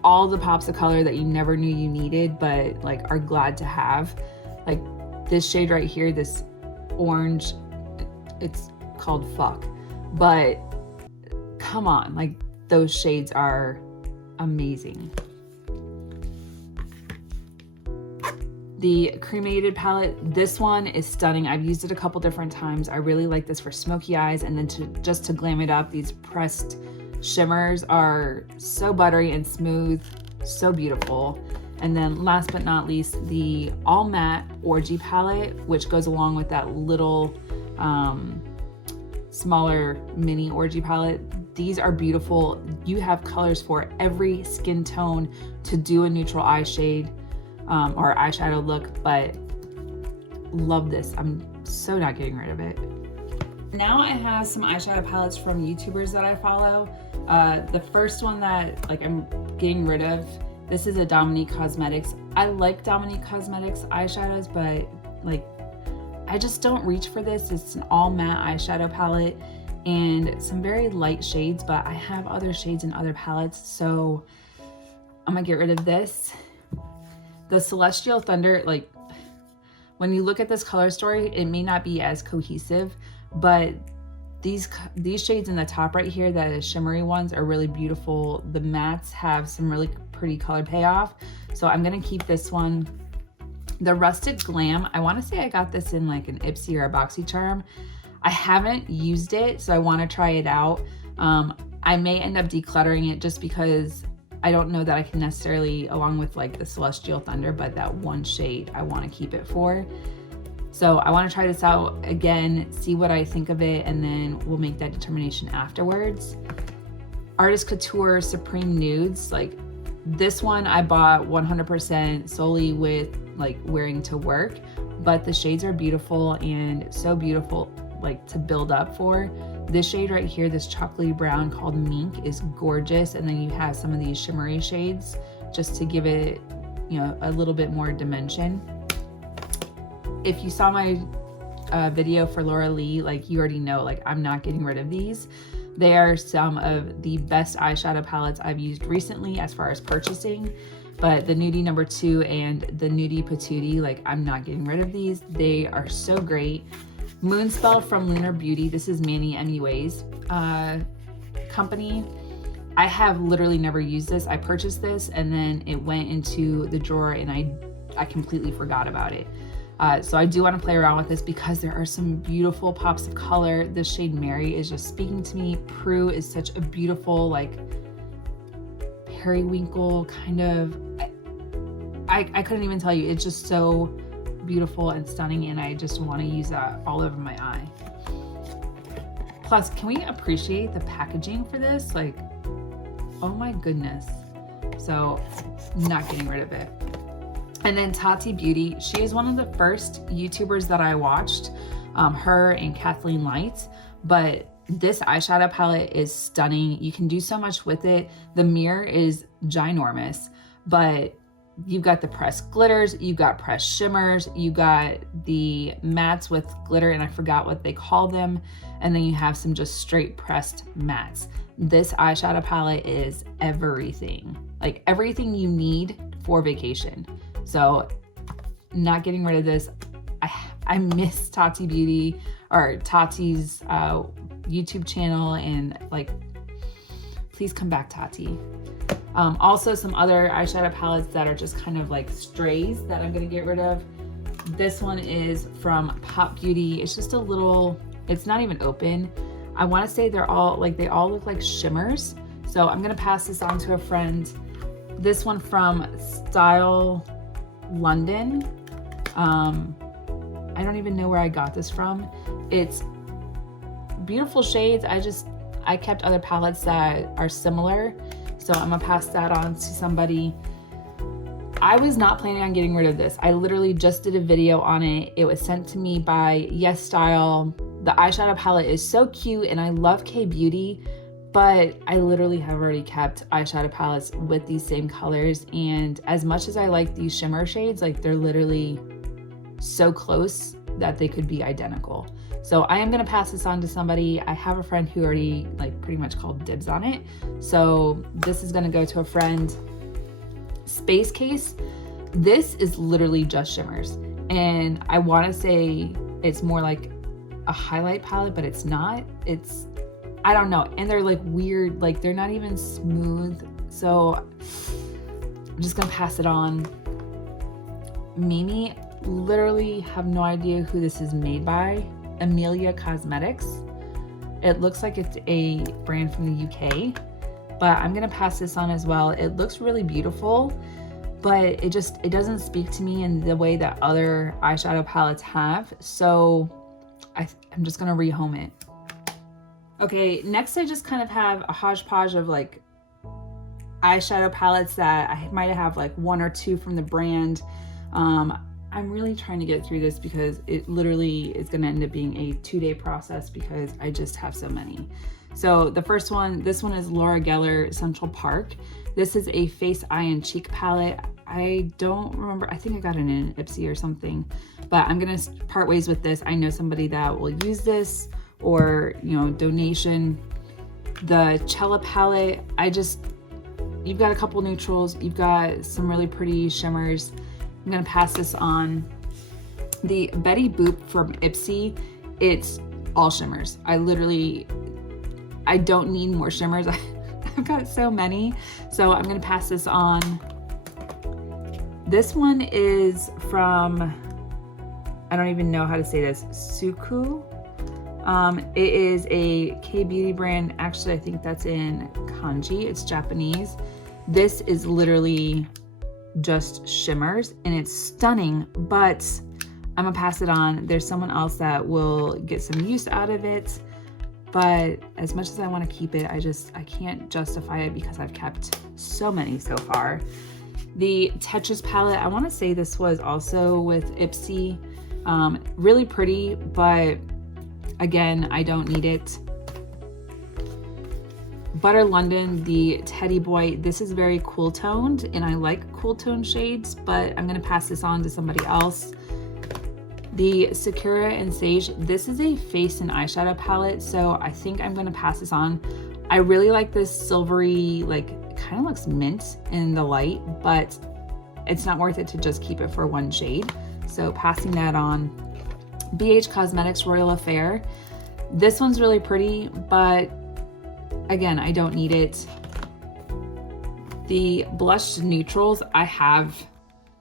all the pops of color that you never knew you needed, but like are glad to have. Like this shade right here, this orange, it's called Fuck, but come on, like those shades are amazing. The Cremated palette, this one is stunning. I've used it a couple different times. I really like this for smoky eyes, and then just to glam it up, these pressed shimmers are so buttery and smooth, so beautiful. And then last but not least, the All Matte Orgy palette, which goes along with that little smaller mini Orgy palette. These are beautiful. You have colors for every skin tone to do a neutral eye shade or eyeshadow look, but love this. I'm so not getting rid of it. Now I have some eyeshadow palettes from YouTubers that I follow. The first one that like I'm getting rid of, this is a Dominique Cosmetics. I like Dominique Cosmetics eyeshadows, but like I just don't reach for this. It's an all matte eyeshadow palette and some very light shades, but I have other shades in other palettes, so I'm gonna get rid of this. The Celestial Thunder, like when you look at this color story, it may not be as cohesive, but these shades in the top right here, the shimmery ones, are really beautiful. The mattes have some really pretty color payoff, so I'm gonna keep this one. The Rusted Glam, I want to say I got this in like an Ipsy or a BoxyCharm. I haven't used it, so I want to try it out. I may end up decluttering it just because I don't know that I can necessarily, along with like the Celestial Thunder, but that one shade I want to keep it for. So I want to try this out again, see what I think of it, and then we'll make that determination afterwards. Artist Couture Supreme Nudes, like this one I bought 100% solely with like wearing to work, but the shades are beautiful and so beautiful like to build up for. This shade right here, this chocolatey brown called Mink, is gorgeous, and then you have some of these shimmery shades just to give it, you know, a little bit more dimension. If you saw my video for Laura Lee, like you already know, like I'm not getting rid of these. They are some of the best eyeshadow palettes I've used recently as far as purchasing, but the Nudie No. 2 and the Nudie Patootie, like I'm not getting rid of these. They are so great. Moonspell from Lunar Beauty, this is Manny MUA's company. I have literally never used this. I purchased this and then it went into the drawer and I completely forgot about it. So I do want to play around with this because there are some beautiful pops of color. The shade Mary is just speaking to me. Prue is such a beautiful, like periwinkle kind of, I couldn't even tell you. It's just so beautiful and stunning, and I just want to use that all over my eye. Plus, can we appreciate the packaging for this? Like, oh my goodness. So, not getting rid of it. And then Tati Beauty, she is one of the first YouTubers that I watched, her and Kathleen Lights, but this eyeshadow palette is stunning. You can do so much with it. The mirror is ginormous, but you've got the pressed glitters, you've got pressed shimmers, you got the mattes with glitter, and I forgot what they call them, and then you have some just straight pressed mattes. This eyeshadow palette is everything, like everything you need for vacation. So not getting rid of this. I miss Tati Beauty, or Tati's YouTube channel, and like, please come back, Tati. Also some other eyeshadow palettes that are just kind of like strays that I'm gonna get rid of. This one is from Pop Beauty. It's just a little, it's not even open. I want to say they're all like, they all look like shimmers. So I'm going to pass this on to a friend. This one from Ciate London. I don't even know where I got this from. It's beautiful shades. I kept other palettes that are similar. So I'm gonna pass that on to somebody. I was not planning on getting rid of this. I literally just did a video on it. It was sent to me by Yes Style. The eyeshadow palette is so cute and I love K Beauty, but I literally have already kept eyeshadow palettes with these same colors. And as much as I like these shimmer shades, like they're literally so close that they could be identical. So I am gonna pass this on to somebody. I have a friend who already like pretty much called dibs on it. So this is gonna go to a friend. Space Case. This is literally just shimmers. And I wanna say it's more like a highlight palette, but it's not. It's, I don't know. And they're like weird, like they're not even smooth. So I'm just gonna pass it on. Mimi, literally have no idea who this is made by. Aaliyah Cosmetics. It looks like it's a brand from the UK, but I'm gonna pass this on as well. It looks really beautiful, but it doesn't speak to me in the way that other eyeshadow palettes have. So I'm just gonna rehome it. Okay, next I just kind of have a hodgepodge of like eyeshadow palettes that I might have like one or two from the brand. I'm really trying to get through this because it literally is going to end up being a 2-day process because I just have so many. So the first one, this one is Laura Geller Central Park. This is a face, eye, and cheek palette. I don't remember. I think I got it in an Ipsy or something, but I'm going to part ways with this. I know somebody that will use this or, you know, donation. The Chella Palette, you've got a couple neutrals. You've got some really pretty shimmers. I'm gonna pass this on. The Betty Boop from Ipsy, it's all shimmers. I don't need more shimmers. I've got so many. So I'm gonna pass this on. This one is from, I don't even know how to say this, Suku. It is a K Beauty brand. Actually, I think that's in kanji. It's Japanese. This is literally just shimmers and it's stunning, but I'm gonna pass it on. There's someone else that will get some use out of it, but as much as I want to keep it, I can't justify it because I've kept so many so far. The Tetris palette, I want to say this was also with Ipsy. Really pretty, but again, I don't need it. Butter London, the Teddy Boy. This is very cool toned and I like cool tone shades, but I'm gonna pass this on to somebody else. The Sakura and Sage, this is a face and eyeshadow palette, so I think I'm gonna pass this on. I really like this silvery, like it kind of looks mint in the light, but it's not worth it to just keep it for one shade. So passing that on. BH Cosmetics Royal Affair. This one's really pretty, but again, I don't need it. The blush neutrals, I have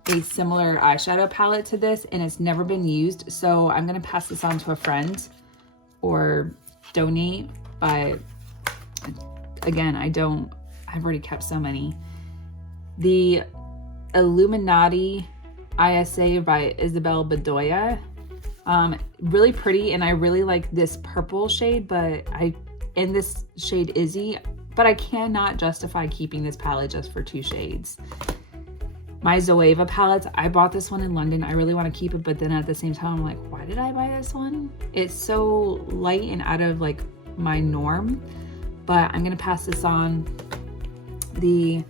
a similar eyeshadow palette to this and it's never been used. So I'm gonna pass this on to a friend or donate, but again, I've already kept so many. The Illuminati ISA by Isabel Bedoya. Really pretty, and I really like this purple shade, but in this shade Izzy, but I cannot justify keeping this palette just for 2 shades. My Zoeva palettes, I bought this one in London. I really want to keep it, but then at the same time, I'm like, why did I buy this one? It's so light and out of like my norm, but I'm gonna pass this on. The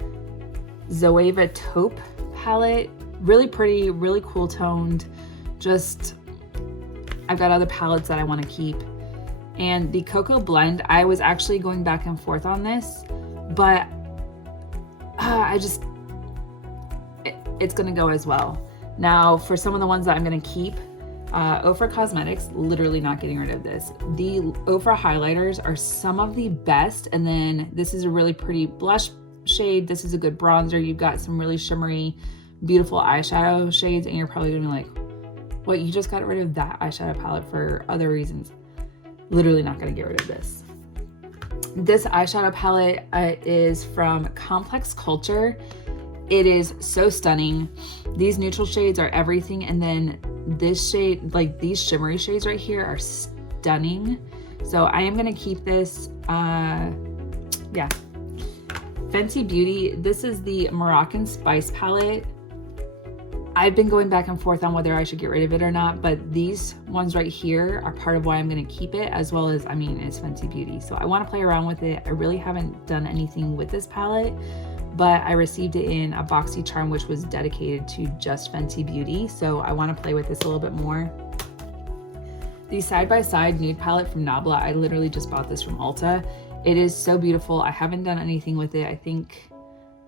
Zoeva Taupe palette, really pretty, really cool toned. Just, I've got other palettes that I want to keep. And the Cocoa Blend, I was actually going back and forth on this, but it's gonna go as well. Now, for some of the ones that I'm gonna keep, Ofra Cosmetics, literally not getting rid of this. The Ofra highlighters are some of the best, and then this is a really pretty blush shade. This is a good bronzer. You've got some really shimmery, beautiful eyeshadow shades, and you're probably gonna be like, What, you just got rid of that eyeshadow palette for other reasons? Literally not gonna get rid of this. This eyeshadow palette is from Complex Culture. It is so stunning. These neutral shades are everything, and then this shade, like these shimmery shades right here, are stunning. So I am gonna keep this. Yeah, Fenty Beauty. This is the Moroccan Spice palette. I've been going back and forth on whether I should get rid of it or not, but these ones right here are part of why I'm gonna keep it, as well as, I mean, it's Fenty Beauty. So I wanna play around with it. I really haven't done anything with this palette, but I received it in a boxy charm, which was dedicated to just Fenty Beauty. So I wanna play with this a little bit more. The Side by Side nude palette from Nabla, I literally just bought this from Ulta. It is so beautiful. I haven't done anything with it. I think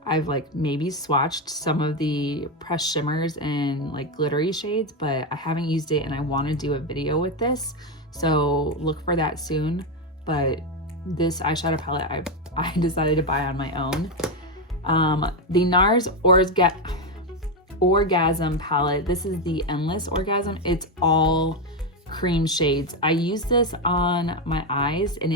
I've like maybe swatched some of the pressed shimmers and like glittery shades, but I haven't used it and I want to do a video with this. So look for that soon. But this eyeshadow palette I decided to buy on my own. The NARS Orgasm palette. This is the Endless Orgasm. It's all cream shades. I used this on my eyes and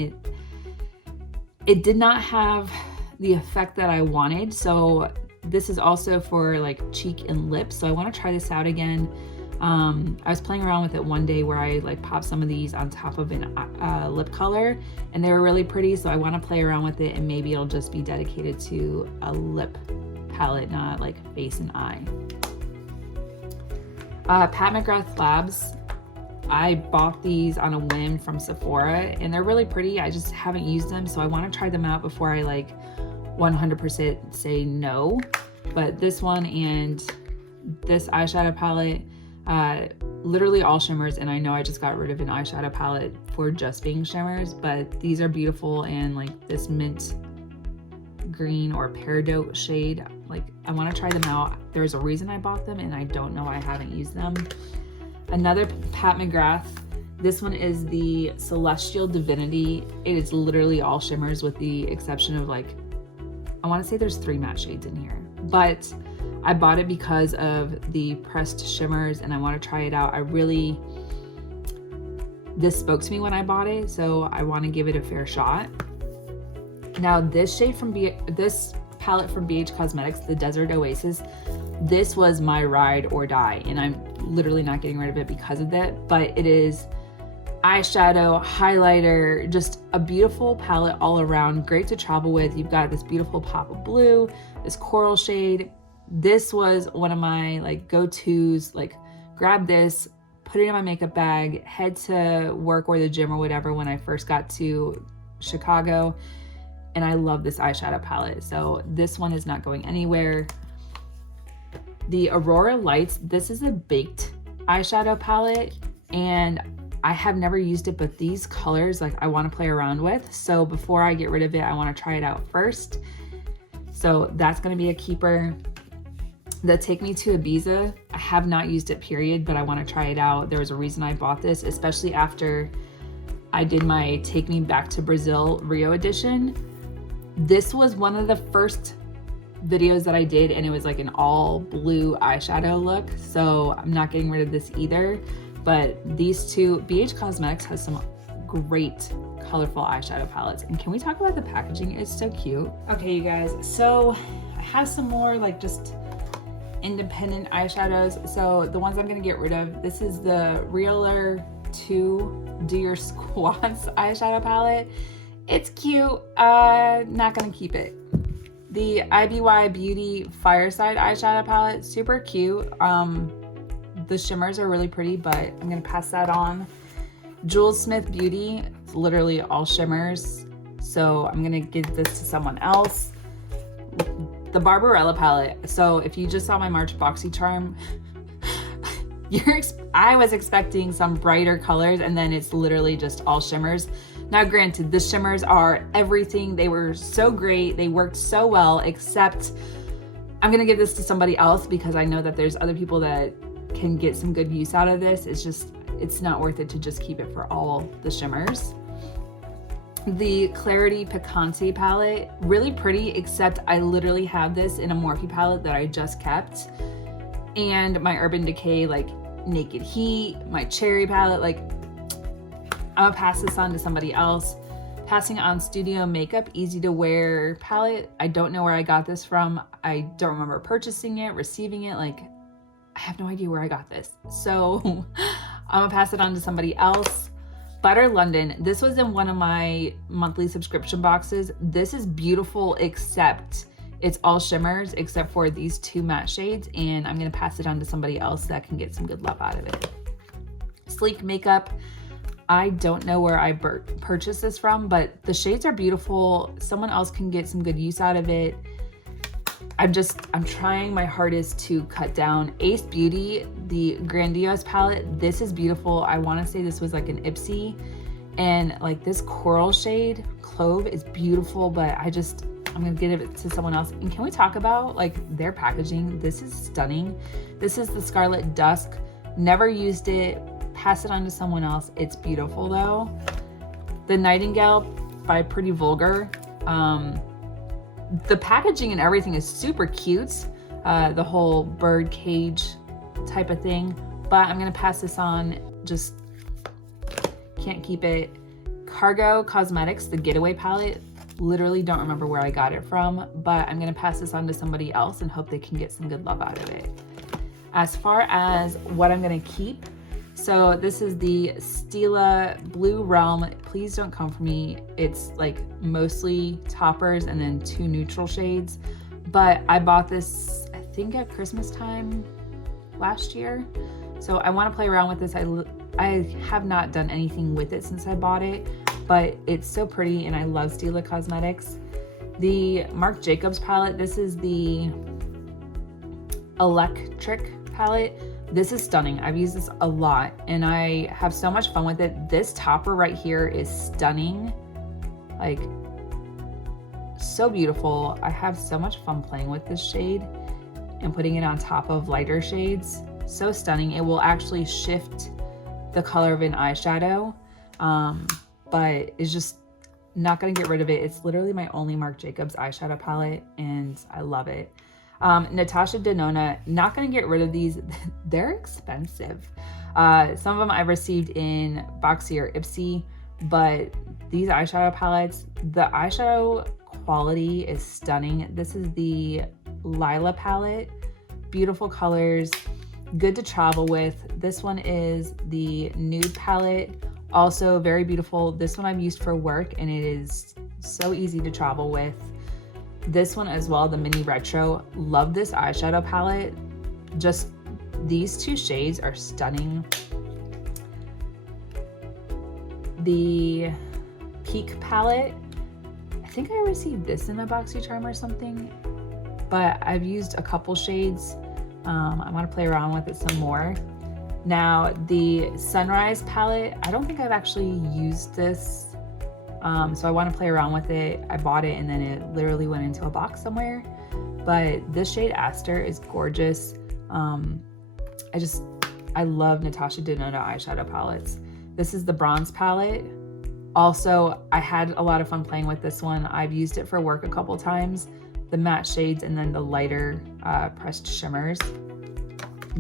it did not have the effect that I wanted. So this is also for like cheek and lips. So I want to try this out again. I was playing around with it one day where I like popped some of these on top of an lip color and they were really pretty. So I want to play around with it and maybe it'll just be dedicated to a lip palette, not like face and eye. Pat McGrath Labs. I bought these on a whim from Sephora and they're really pretty. I just haven't used them. So I want to try them out before I like 100% say no. But this one and this eyeshadow palette, literally all shimmers, and I know I just got rid of an eyeshadow palette for just being shimmers, but these are beautiful. And like this mint green or peridot shade, like I want to try them out. There's a reason I bought them and I don't know why I haven't used them. Another Pat McGrath. This one is the Celestial Divinity. It is literally all shimmers with the exception of like, I want to say there's 3 matte shades in here, but I bought it because of the pressed shimmers and I want to try it out. This spoke to me when I bought it, so I want to give it a fair shot. Now this shade from this palette from BH Cosmetics, the Desert Oasis, this was my ride or die and I'm literally not getting rid of it because of that, but it is eyeshadow, highlighter, just a beautiful palette all around, great to travel with. You've got this beautiful pop of blue, this coral shade. This was one of my like go-tos, like grab this, put it in my makeup bag, head to work or the gym or whatever when I first got to Chicago. And I love this eyeshadow palette. So this one is not going anywhere. The Aurora Lights, this is a baked eyeshadow palette and I have never used it, but these colors like I want to play around with. So before I get rid of it, I want to try it out first. So that's going to be a keeper. The Take Me to Ibiza, I have not used it period, but I want to try it out. There was a reason I bought this, especially after I did my Take Me Back to Brazil Rio edition. This was one of the first videos that I did and it was like an all blue eyeshadow look. So I'm not getting rid of this either. But these two, BH Cosmetics has some great colorful eyeshadow palettes. And can we talk about the packaging? It's so cute. Okay, you guys, so I have some more like just independent eyeshadows. So the ones I'm gonna get rid of, this is the Realer 2 Do Your Squats eyeshadow palette. It's cute, not gonna keep it. The IBY Beauty Fireside eyeshadow palette, super cute. The shimmers are really pretty, but I'm gonna pass that on. Jules Smith Beauty, it's literally all shimmers. So I'm gonna give this to someone else. The Barbarella palette. So if you just saw my March boxy charm, I was expecting some brighter colors and then it's literally just all shimmers. Now granted, the shimmers are everything. They were so great. They worked so well, except I'm gonna give this to somebody else because I know that there's other people that can get some good use out of this. It's not worth it to just keep it for all the shimmers. The Clarity Picante palette, really pretty, except I literally have this in a Morphe palette that I just kept. And my Urban Decay like Naked Heat, my Cherry palette. Like, I'm gonna pass this on to somebody else. Passing on Studio Makeup Easy to Wear palette. I don't know where I got this from. I don't remember purchasing it, receiving it. Like, I have no idea where I got this. So I'm gonna pass it on to somebody else. Butter London. This was in one of my monthly subscription boxes. This is beautiful, except it's all shimmers except for these 2 matte shades, and I'm gonna pass it on to somebody else that can get some good love out of it. Sleek Makeup. I don't know where I purchased this from, but the shades are beautiful. Someone else can get some good use out of it. I'm trying my hardest to cut down. Ace Beauty, the Grandiose palette. This is beautiful. I want to say this was like an Ipsy, and like this coral shade, Clove, is beautiful, but I'm gonna give it to someone else. And can we talk about like their packaging? This is stunning. This is the Scarlet Dusk. Never used it. Pass it on to someone else. It's beautiful though. The Nightingale by Pretty Vulgar. The packaging and everything is super cute. The whole bird cage type of thing. But I'm gonna pass this on. Just can't keep it. Cargo Cosmetics, the Getaway palette. Literally don't remember where I got it from, but I'm gonna pass this on to somebody else and hope they can get some good love out of it. As far as what I'm gonna keep, so this is the Stila Blue Realm. Please don't come for me. It's like mostly toppers and then 2 neutral shades. But I bought this, I think at Christmas time last year. So I want to play around with this. I have not done anything with it since I bought it, but it's so pretty and I love Stila Cosmetics. The Marc Jacobs palette. This is the Electric palette. This is stunning. I've used this a lot and I have so much fun with it. This topper right here is stunning. Like, so beautiful. I have so much fun playing with this shade and putting it on top of lighter shades. So stunning. It will actually shift the color of an eyeshadow, but it's just not gonna get rid of it. It's literally my only Marc Jacobs eyeshadow palette and I love it. Natasha Denona, not gonna get rid of these. They're expensive. Some of them I've received in Boxy or Ipsy, but these eyeshadow palettes, the eyeshadow quality is stunning. This is the Lila Palette. Beautiful colors, good to travel with. This one is the Nude Palette. Also very beautiful. This one I've used for work and it is so easy to travel with. This one as well, the Mini Retro. Love this eyeshadow palette. Just these 2 shades are stunning. The Peak palette. I think I received this in a BoxyCharm or something, but I've used a couple shades. I want to play around with it some more. Now the Sunrise palette. I don't think I've actually used this. So I want to play around with it. I bought it and then it literally went into a box somewhere. But this shade Aster is gorgeous. I love Natasha Denona eyeshadow palettes. This is the Bronze palette. Also, I had a lot of fun playing with this one. I've used it for work a couple times. The matte shades and then the lighter pressed shimmers.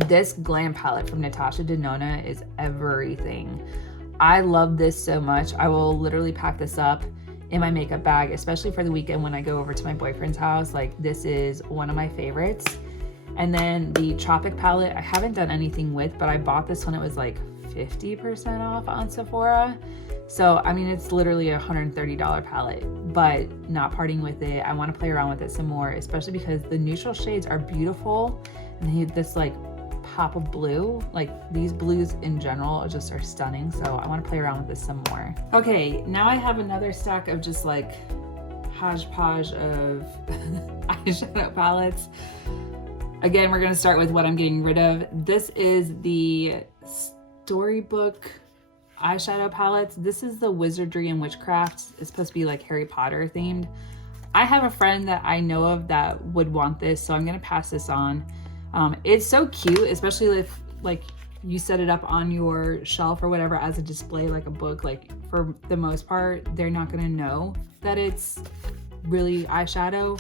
This Glam palette from Natasha Denona is everything. I love this so much. I will literally pack this up in my makeup bag, especially for the weekend when I go over to my boyfriend's house. Like, this is one of my favorites. And then the Tropic palette, I haven't done anything with, but I bought this when it was like 50% off on Sephora. So, I mean, it's literally a $130 palette, but not parting with it. I want to play around with it some more, especially because the neutral shades are beautiful. And they have this like pop of blue. Like, these blues in general just are stunning. So I want to play around with this some more. Okay, now I have another stack of just like hodgepodge of eyeshadow palettes. Again, we're gonna start with what I'm getting rid of. This is the Storybook eyeshadow palettes. This is the Wizardry and Witchcraft. It's supposed to be like Harry Potter themed. I have a friend that I know of that would want this, so I'm gonna pass this on. It's so cute, especially if like you set it up on your shelf or whatever as a display, like a book. Like, for the most part, they're not gonna know that it's really eyeshadow,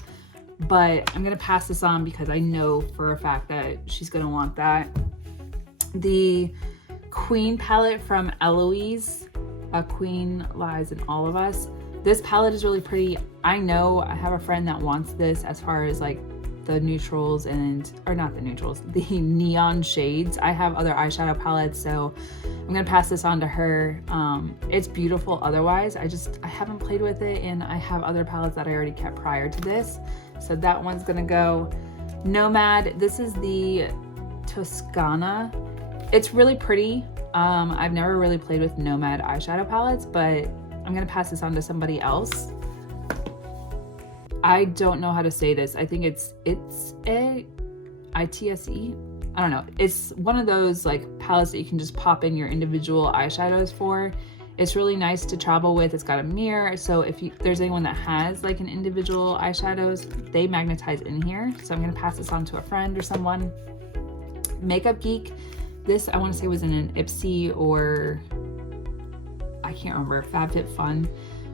but I'm gonna pass this on because I know for a fact that she's gonna want that. The Queen palette from Eloise, A Queen Lies in All of Us. This palette is really pretty. I know I have a friend that wants this as far as like the neutrals or not the neutrals, the neon shades. I have other eyeshadow palettes, so I'm gonna pass this on to her. It's beautiful otherwise. I haven't played with it, and I have other palettes that I already kept prior to this. So that one's gonna go. Nomad, this is the Toscana. It's really pretty. I've never really played with Nomad eyeshadow palettes, but I'm gonna pass this on to somebody else. I don't know how to say this. I think it's a ITSE. I don't know. It's one of those like palettes that you can just pop in your individual eyeshadows for. It's really nice to travel with. It's got a mirror, so if there's anyone that has like an individual eyeshadows, they magnetize in here. So I'm gonna pass this on to a friend or someone. Makeup Geek. This I want to say was in an Ipsy or I can't remember, FabFitFun,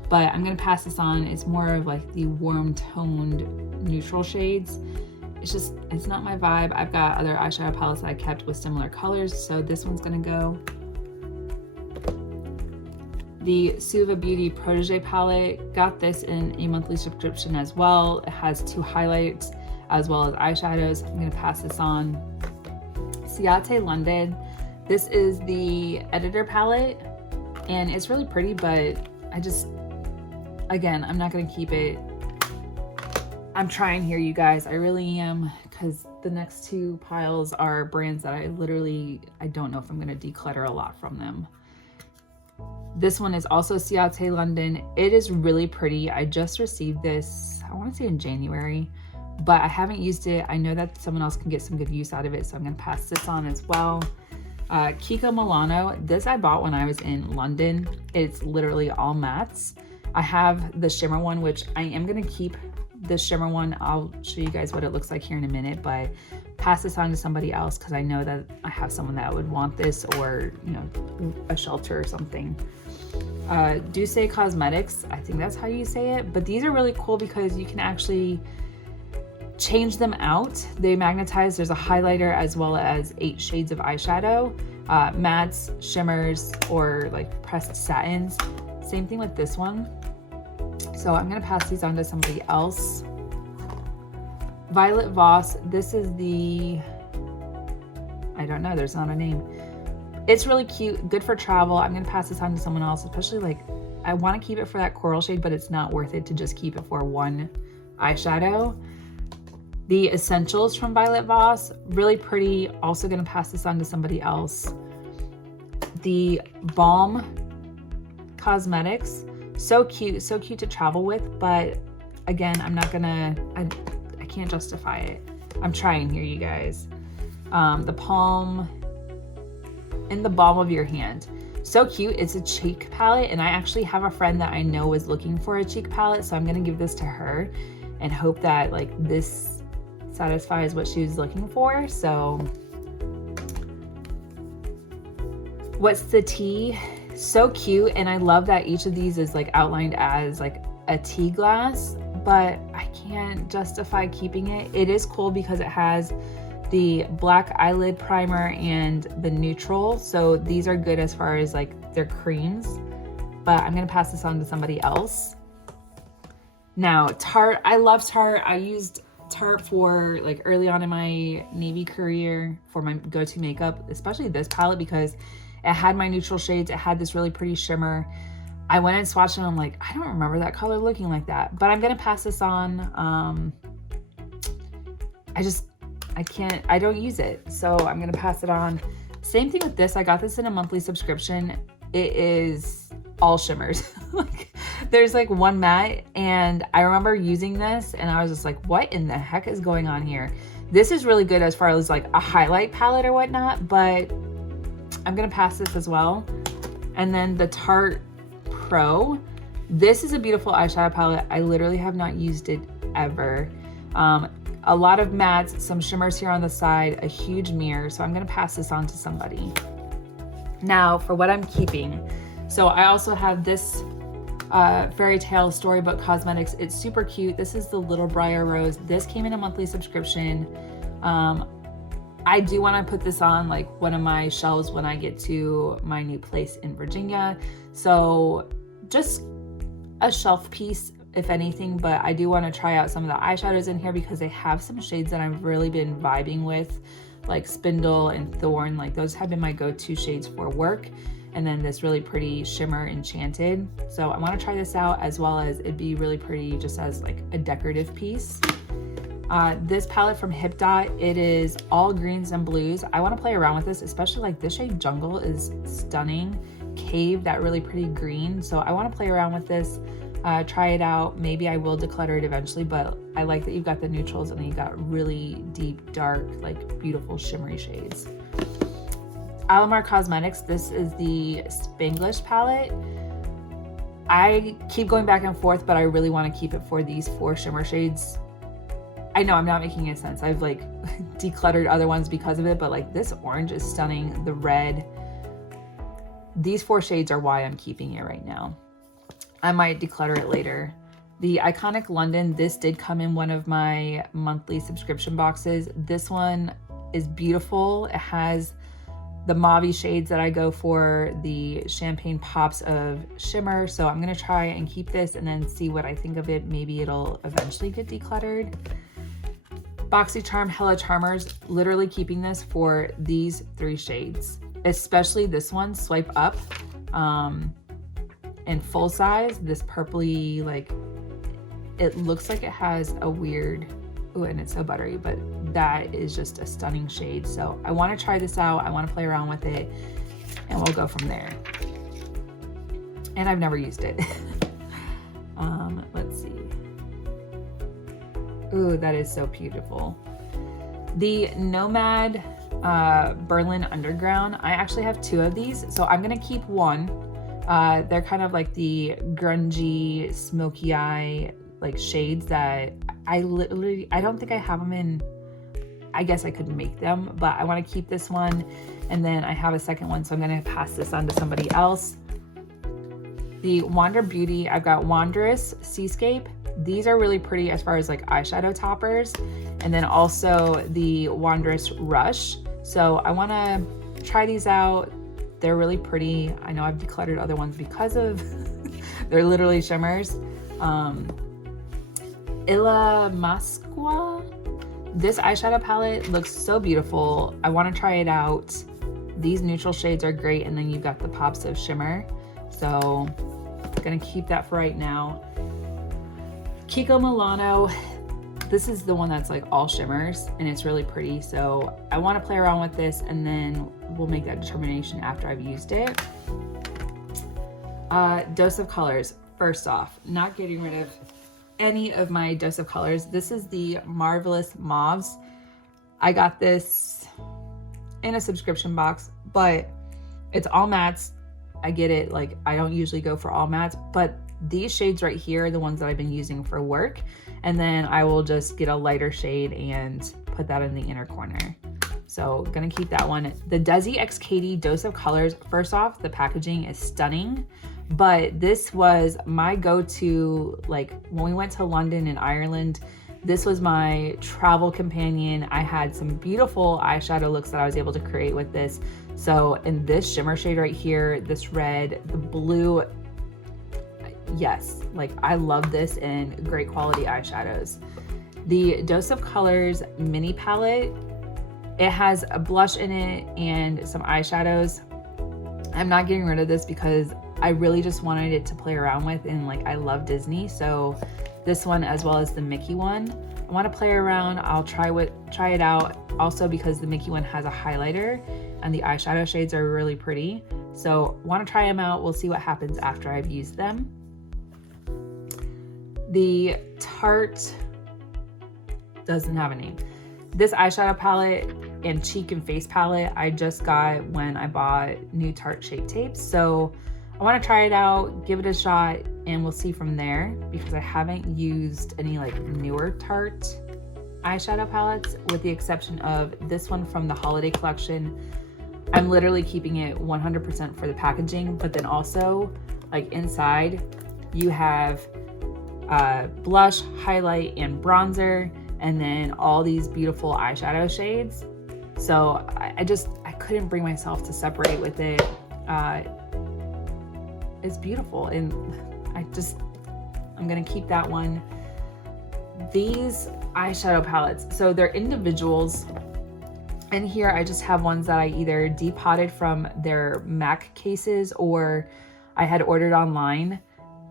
but I'm gonna pass this on. It's more of like the warm toned neutral shades. It's not my vibe. I've got other eyeshadow palettes that I kept with similar colors, so this one's gonna go. The Suva Beauty Protege palette, got this in a monthly subscription as well. It has 2 highlights as well as eyeshadows. I'm gonna pass this on. Ciate London, this is the Editor palette, and it's really pretty, but again, I'm not gonna keep it. I'm trying here, you guys. I really am, because the next 2 piles are brands that I don't know if I'm gonna declutter a lot from them. This one is also Ciate London. It is really pretty. I just received this, I want to say in January, but I haven't used it. I know that someone else can get some good use out of it, so I'm gonna pass this on as well. Kiko Milano, this I bought when I was in London. It's literally all mattes. I have the shimmer one, which I am gonna keep the shimmer one. I'll show you guys what it looks like here in a minute, but pass this on to somebody else because I know that I have someone that would want this, or you know, a shelter or something. Douce Cosmetics, I think that's how you say it, but these are really cool because you can actually change them out. They magnetize. There's a highlighter as well as 8 shades of eyeshadow, mattes, shimmers, or like pressed satins. Same thing with this one. So I'm gonna pass these on to somebody else. Violet Voss, this is the, I don't know, there's not a name. It's really cute, good for travel. I'm gonna pass this on to someone else, especially like, I wanna keep it for that coral shade, but it's not worth it to just keep it for one eyeshadow. The Essentials from Violet Voss, really pretty. Also gonna pass this on to somebody else. The Balm Cosmetics, so cute to travel with, but again, I'm not gonna, I can't justify it. I'm trying here, you guys. The Palm in the Balm of Your Hand. So cute. It's a cheek palette, and I actually have a friend that I know is looking for a cheek palette, so I'm gonna give this to her and hope that like this satisfies what she was looking for. So What's the Tea? So cute, and I love that each of these is like outlined as like a tea glass, but I can't justify keeping it. It is cool because it has the black eyelid primer and the neutral, so these are good as far as like their creams, but I'm gonna pass this on to somebody else. Now Tarte, I love Tarte. I used Tarte for like early on in my Navy career for my go-to makeup, especially this palette because it had my neutral shades. It had this really pretty shimmer. I went and swatched it and I'm like, I don't remember that color looking like that, but I'm gonna pass this on. I don't use it, so I'm gonna pass it on. Same thing with this. I got this in a monthly subscription. It is all shimmers. Like, there's like one matte, and I remember using this and I was just like, what in the heck is going on here? This is really good as far as like a highlight palette or whatnot, but I'm gonna pass this as well. And then the Tarte Pro. This is a beautiful eyeshadow palette. I literally have not used it ever. A lot of mattes, some shimmers here on the side, a huge mirror. So I'm gonna pass this on to somebody. Now for what I'm keeping. So I also have this Fairy Tale Storybook Cosmetics. It's super cute. This is the Little Briar Rose. This came in a monthly subscription. I I do want to put this on like one of my shelves when I get to my new place in Virginia. So just a shelf piece, if anything, but I do want to try out some of the eyeshadows in here because they have some shades that I've really been vibing with, like Spindle and Thorn. Like those have been my go-to shades for work. And then this really pretty shimmer Enchanted. So I want to try this out, as well as it'd be really pretty just as like a decorative piece. This palette from Hip Dot, it is all greens and blues. I want to play around with this, especially like this shade Jungle is stunning. Cave, that really pretty green. So I want to play around with this, try it out. Maybe I will declutter it eventually, but I like that you've got the neutrals and then you've got really deep, dark, like beautiful shimmery shades. Aaliyah Cosmetics, this is the Spanglish palette. I keep going back and forth, but I really want to keep it for these 4 shimmer shades. I know I'm not making any sense. I've like decluttered other ones because of it, but like this orange is stunning. The red, these 4 shades are why I'm keeping it right now. I might declutter it later. The Iconic London, this did come in one of my monthly subscription boxes. This one is beautiful. It has the mauve shades that I go for, the champagne pops of shimmer. So I'm gonna try and keep this and then see what I think of it. Maybe it'll eventually get decluttered. BoxyCharm Hella Charmers, literally keeping this for these 3 shades, especially this one, Swipe Up, in full size. This purpley, like, it looks like it has a weird, ooh, and it's so buttery, but that is just a stunning shade. So I want to try this out. I want to play around with it and we'll go from there. And I've never used it. Let's see. Ooh, that is so beautiful. The Nomad Berlin Underground. I actually have 2 of these, so I'm gonna keep one. They're kind of like the grungy, smoky eye like shades that I don't think I have them in. I guess I could make them, but I want to keep this one, and then I have a second one, so I'm gonna pass this on to somebody else. The Wander Beauty, I've got Wanderous Seascape. These are really pretty as far as like eyeshadow toppers, and then also the Wanderous Rush. So I want to try these out. They're really pretty. I know I've decluttered other ones because of they're literally shimmers. Illa Masqua. This eyeshadow palette looks so beautiful. I want to try it out. These neutral shades are great, and then you've got the pops of shimmer. So I'm gonna keep that for right now. Kiko Milano. This is the one that's like all shimmers, and it's really pretty. So I want to play around with this, and then we'll make that determination after I've used it. Dose of Colors. First off, not getting rid of any of my Dose of Colors. This is the Marvelous Mauves. I got this in a subscription box, but it's all mattes. I get it, like I don't usually go for all mattes, but these shades right here are the ones that I've been using for work, and then I will just get a lighter shade and put that in the inner corner. So gonna keep that one. The Desi X Katie Dose of Colors. First off, the packaging is stunning, but this was my go-to, like when we went to London and Ireland, this was my travel companion. I had some beautiful eyeshadow looks that I was able to create with this. So in this shimmer shade right here, this red, the blue, yes, like I love this in great quality eyeshadows. The Dose of Colors mini palette, it has a blush in it and some eyeshadows. I'm not getting rid of this because I really just wanted it to play around with, and like I love Disney, so this one as well as the Mickey one, I want to play around. I'll try it out also because the Mickey one has a highlighter and the eyeshadow shades are really pretty. So want to try them out. We'll see what happens after I've used them. The Tarte doesn't have a name. This eyeshadow palette and cheek and face palette I just got when I bought new Tarte Shape Tapes. So I want to try it out, give it a shot, and we'll see from there because I haven't used any like newer Tarte eyeshadow palettes with the exception of this one from the holiday collection. I'm literally keeping it 100% for the packaging, but then also like inside you have blush, highlight, and bronzer, and then all these beautiful eyeshadow shades. So I couldn't bring myself to separate with it. It's beautiful, and I'm gonna keep that one. These eyeshadow palettes, so they're individuals, and here I just have ones that I either depotted from their MAC cases or I had ordered online.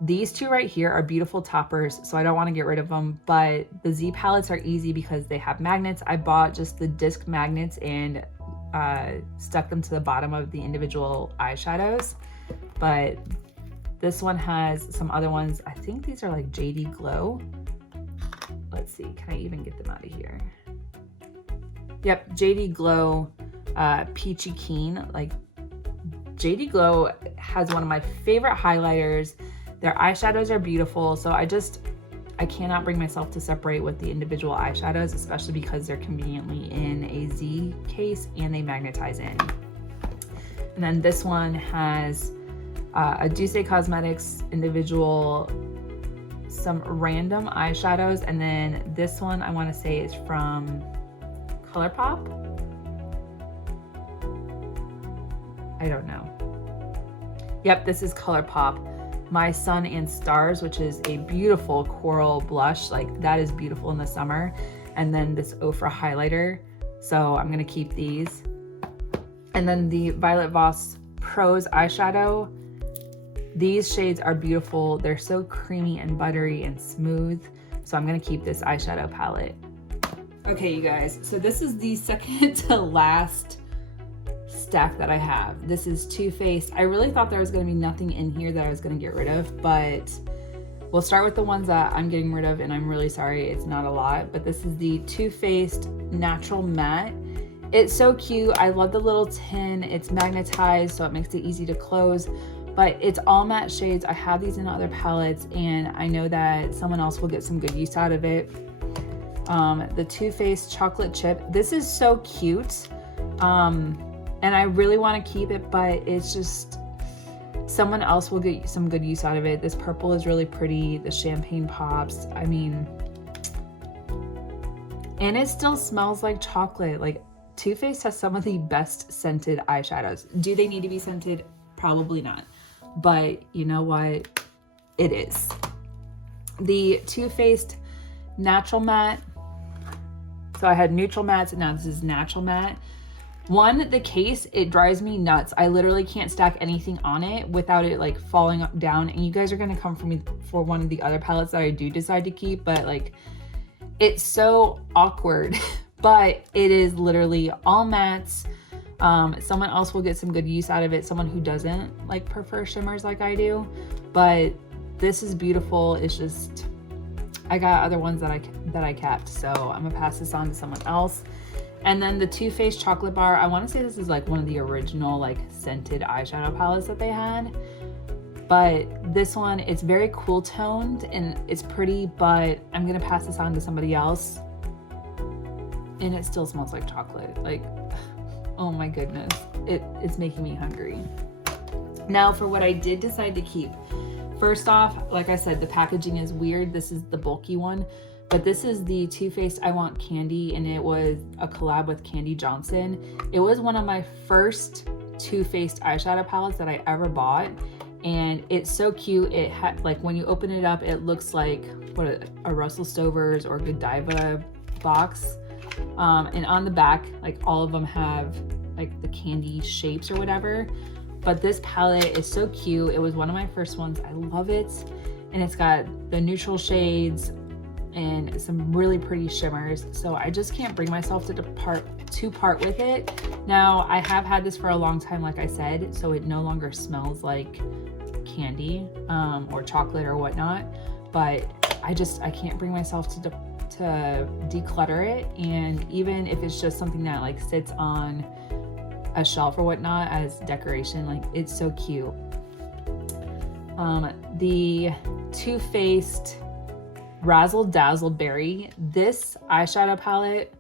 These two right here are beautiful toppers, so I don't want to get rid of them, but the Z palettes are easy because they have magnets. I bought just the disc magnets and stuck them to the bottom of the individual eyeshadows. But this one has some other ones. I think these are like JD Glow. Let's see, can I even get them out of here? Yep, JD Glow Peachy Keen. Like, JD Glow has one of my favorite highlighters. Their eyeshadows are beautiful, so I cannot bring myself to separate with the individual eyeshadows, especially because they're conveniently in a Z case and they magnetize in. And then this one has a Dominique Cosmetics individual, some random eyeshadows, and then this one I want to say is from Colourpop. I don't know. Yep, this is Colourpop. My Sun and Stars, which is a beautiful coral blush. Like, that is beautiful in the summer. And then this Ofra highlighter. So I'm gonna keep these. And then the Violet Voss Prose eyeshadow. These shades are beautiful. They're so creamy and buttery and smooth. So I'm gonna keep this eyeshadow palette. Okay, you guys, so this is the second to last stack that I have. This is Too Faced. I really thought there was going to be nothing in here that I was going to get rid of, but we'll start with the ones that I'm getting rid of, and I'm really sorry it's not a lot, but this is the Too Faced Natural Matte. It's so cute. I love the little tin. It's magnetized, so it makes it easy to close, but it's all matte shades. I have these in other palettes, and I know that someone else will get some good use out of it. The Too Faced Chocolate Chip. This is so cute. And I really want to keep it, but it's just, someone else will get some good use out of it. This purple is really pretty. The champagne pops. I mean, and it still smells like chocolate. Like, Too Faced has some of the best scented eyeshadows. Do they need to be scented? Probably not. But you know what? It is. The Too Faced Natural Matte. So I had neutral mattes, and now this is natural matte. One, the case, it drives me nuts. I literally can't stack anything on it without it like falling down. And you guys are gonna come for me for one of the other palettes that I do decide to keep, but like, it's so awkward. But it is literally all mattes. Someone else will get some good use out of it. Someone who doesn't like prefer shimmers like I do. But this is beautiful. It's just, I got other ones that I kept, so I'm gonna pass this on to someone else. And then the Too Faced Chocolate Bar, I want to say this is like one of the original like scented eyeshadow palettes that they had. But this one, it's very cool toned and it's pretty, but I'm gonna pass this on to somebody else. And it still smells like chocolate. Like, oh my goodness, it's making me hungry. Now for what I did decide to keep. First off, like I said, the packaging is weird. This is the bulky one. But this is the Too Faced I Want Candy, and it was a collab with Candy Johnson. It was one of my first Too Faced eyeshadow palettes that I ever bought, and it's so cute. It had, like, when you open it up, it looks like a Russell Stover's or Godiva box. And on the back, like, all of them have like the candy shapes or whatever. But this palette is so cute. It was one of my first ones. I love it, and it's got the neutral shades and some really pretty shimmers. So I just can't bring myself to part with it. Now, I have had this for a long time, like I said, so it no longer smells like candy or chocolate or whatnot, but I can't bring myself to declutter it. And even if it's just something that like sits on a shelf or whatnot as decoration, like, it's so cute. The Too Faced Razzle Dazzle Berry. This eyeshadow palette,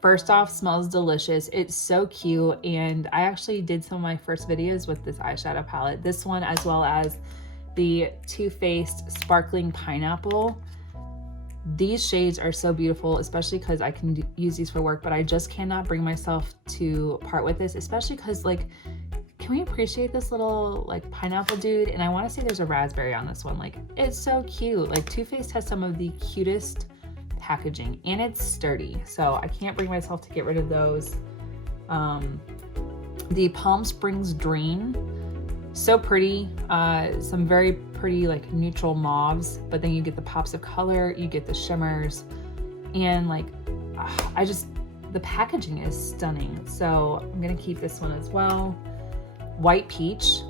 first off, smells delicious. It's so cute, and I actually did some of my first videos with this eyeshadow palette. This one, as well as the Too Faced Sparkling Pineapple. These shades are so beautiful, especially because I can use these for work, but I just cannot bring myself to part with this, especially because like, can we appreciate this little like pineapple dude? And I want to say there's a raspberry on this one. Like, it's so cute. Like, Too Faced has some of the cutest packaging, and it's sturdy, so I can't bring myself to get rid of those. The Palm Springs Dream, so pretty. Some very pretty like neutral mauves, but then you get the pops of color, you get the shimmers, and like the packaging is stunning. So I'm gonna keep this one as well. White Peach,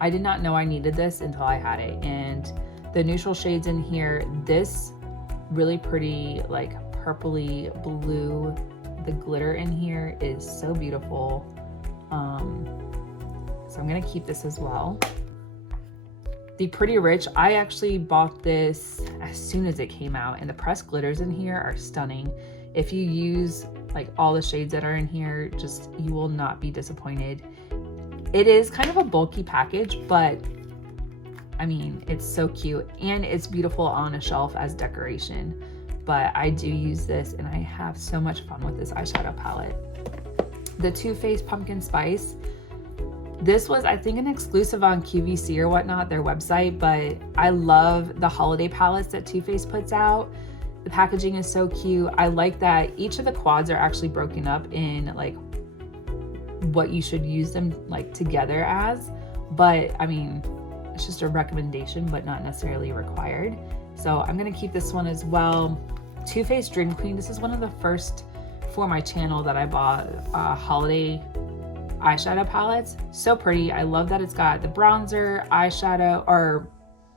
I did not know I needed this until I had it, and the neutral shades in here, this really pretty like purpley blue, the glitter in here is so beautiful. So I'm gonna keep this as well. The Pretty Rich, I actually bought this as soon as it came out, and the pressed glitters in here are stunning. If you use like all the shades that are in here, just, you will not be disappointed. It is kind of a bulky package, but I mean, it's so cute, and it's beautiful on a shelf as decoration. But I do use this, and I have so much fun with this eyeshadow palette. The Too Faced Pumpkin Spice. This was, I think, an exclusive on QVC or whatnot, their website, but I love the holiday palettes that Too Faced puts out. The packaging is so cute. I like that each of the quads are actually broken up in like what you should use them like together as. But I mean, it's just a recommendation, but not necessarily required. So I'm gonna keep this one as well. Too Faced Dream Queen. This is one of the first for my channel that I bought holiday eyeshadow palettes. So pretty. I love that it's got the bronzer, eyeshadow, or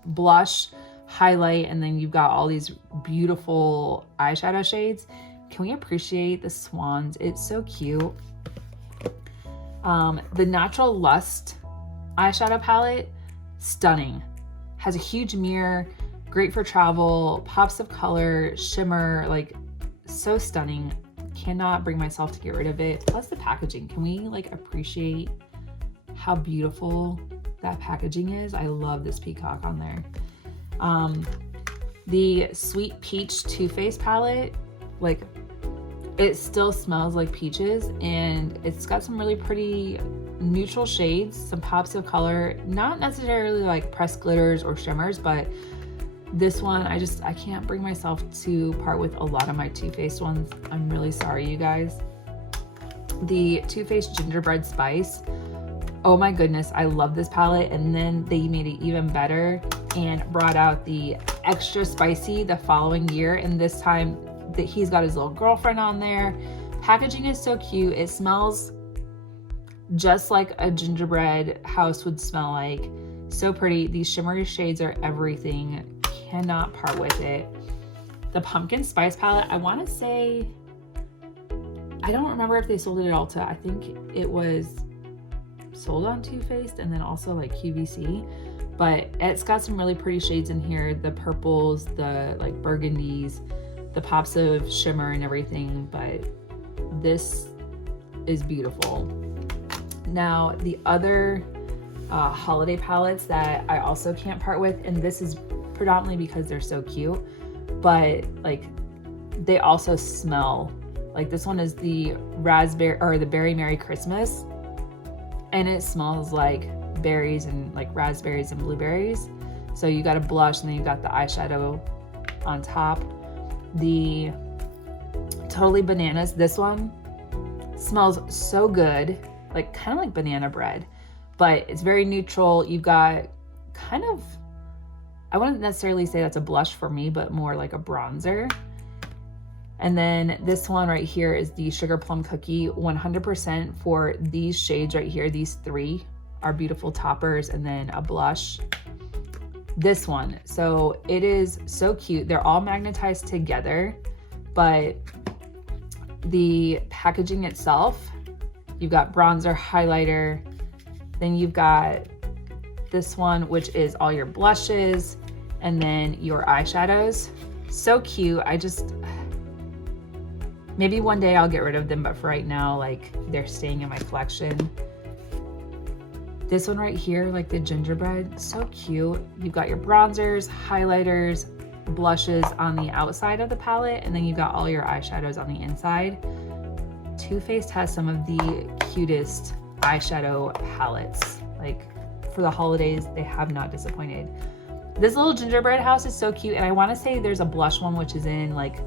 blush, highlight, and then you've got all these beautiful eyeshadow shades. Can we appreciate the swans? It's so cute. The Natural Lust eyeshadow palette, stunning. Has a huge mirror, great for travel, pops of color, shimmer, like so stunning. Cannot bring myself to get rid of it. Plus the packaging. Can we like appreciate how beautiful that packaging is? I love this peacock on there. The Sweet Peach Too Faced palette, like it still smells like peaches, and it's got some really pretty neutral shades, some pops of color, not necessarily like pressed glitters or shimmers, but this one, I can't bring myself to part with a lot of my Too Faced ones. I'm really sorry, you guys. The Too Faced Gingerbread Spice. Oh my goodness, I love this palette. And then they made it even better and brought out the extra spicy the following year. And this time that he's got his little girlfriend on there. Packaging is so cute. It smells just like a gingerbread house would smell like. So pretty. These shimmery shades are everything. Cannot part with it. The Pumpkin Spice palette, I want to say, I don't remember if they sold it at Ulta. I think it was sold on Too Faced and then also like QVC, but it's got some really pretty shades in here. The purples, the like burgundies, the pops of shimmer and everything, but this is beautiful. Now the other holiday palettes that I also can't part with, and this is predominantly because they're so cute, but like they also smell like, this one is the raspberry or the Berry Merry Christmas, and it smells like berries and like raspberries and blueberries. So you got a blush and then you got the eyeshadow on top. The Totally Bananas, this one smells so good, like kind of like banana bread, but it's very neutral. You've got kind of, I wouldn't necessarily say that's a blush for me, but more like a bronzer. And then this one right here is the Sugar Plum Cookie. 100% for these shades right here. These three are beautiful toppers, and then a blush. This one, so it is so cute. They're all magnetized together, but the packaging itself, you've got bronzer, highlighter, then you've got this one, which is all your blushes, and then your eyeshadows. So cute. Maybe one day I'll get rid of them, but for right now, like, they're staying in my collection. This one right here, like the gingerbread, so cute. You've got your bronzers, highlighters, blushes on the outside of the palette, and then you've got all your eyeshadows on the inside. Too Faced has some of the cutest eyeshadow palettes. Like, for the holidays, they have not disappointed. This little gingerbread house is so cute, and I want to say there's a blush one which is in like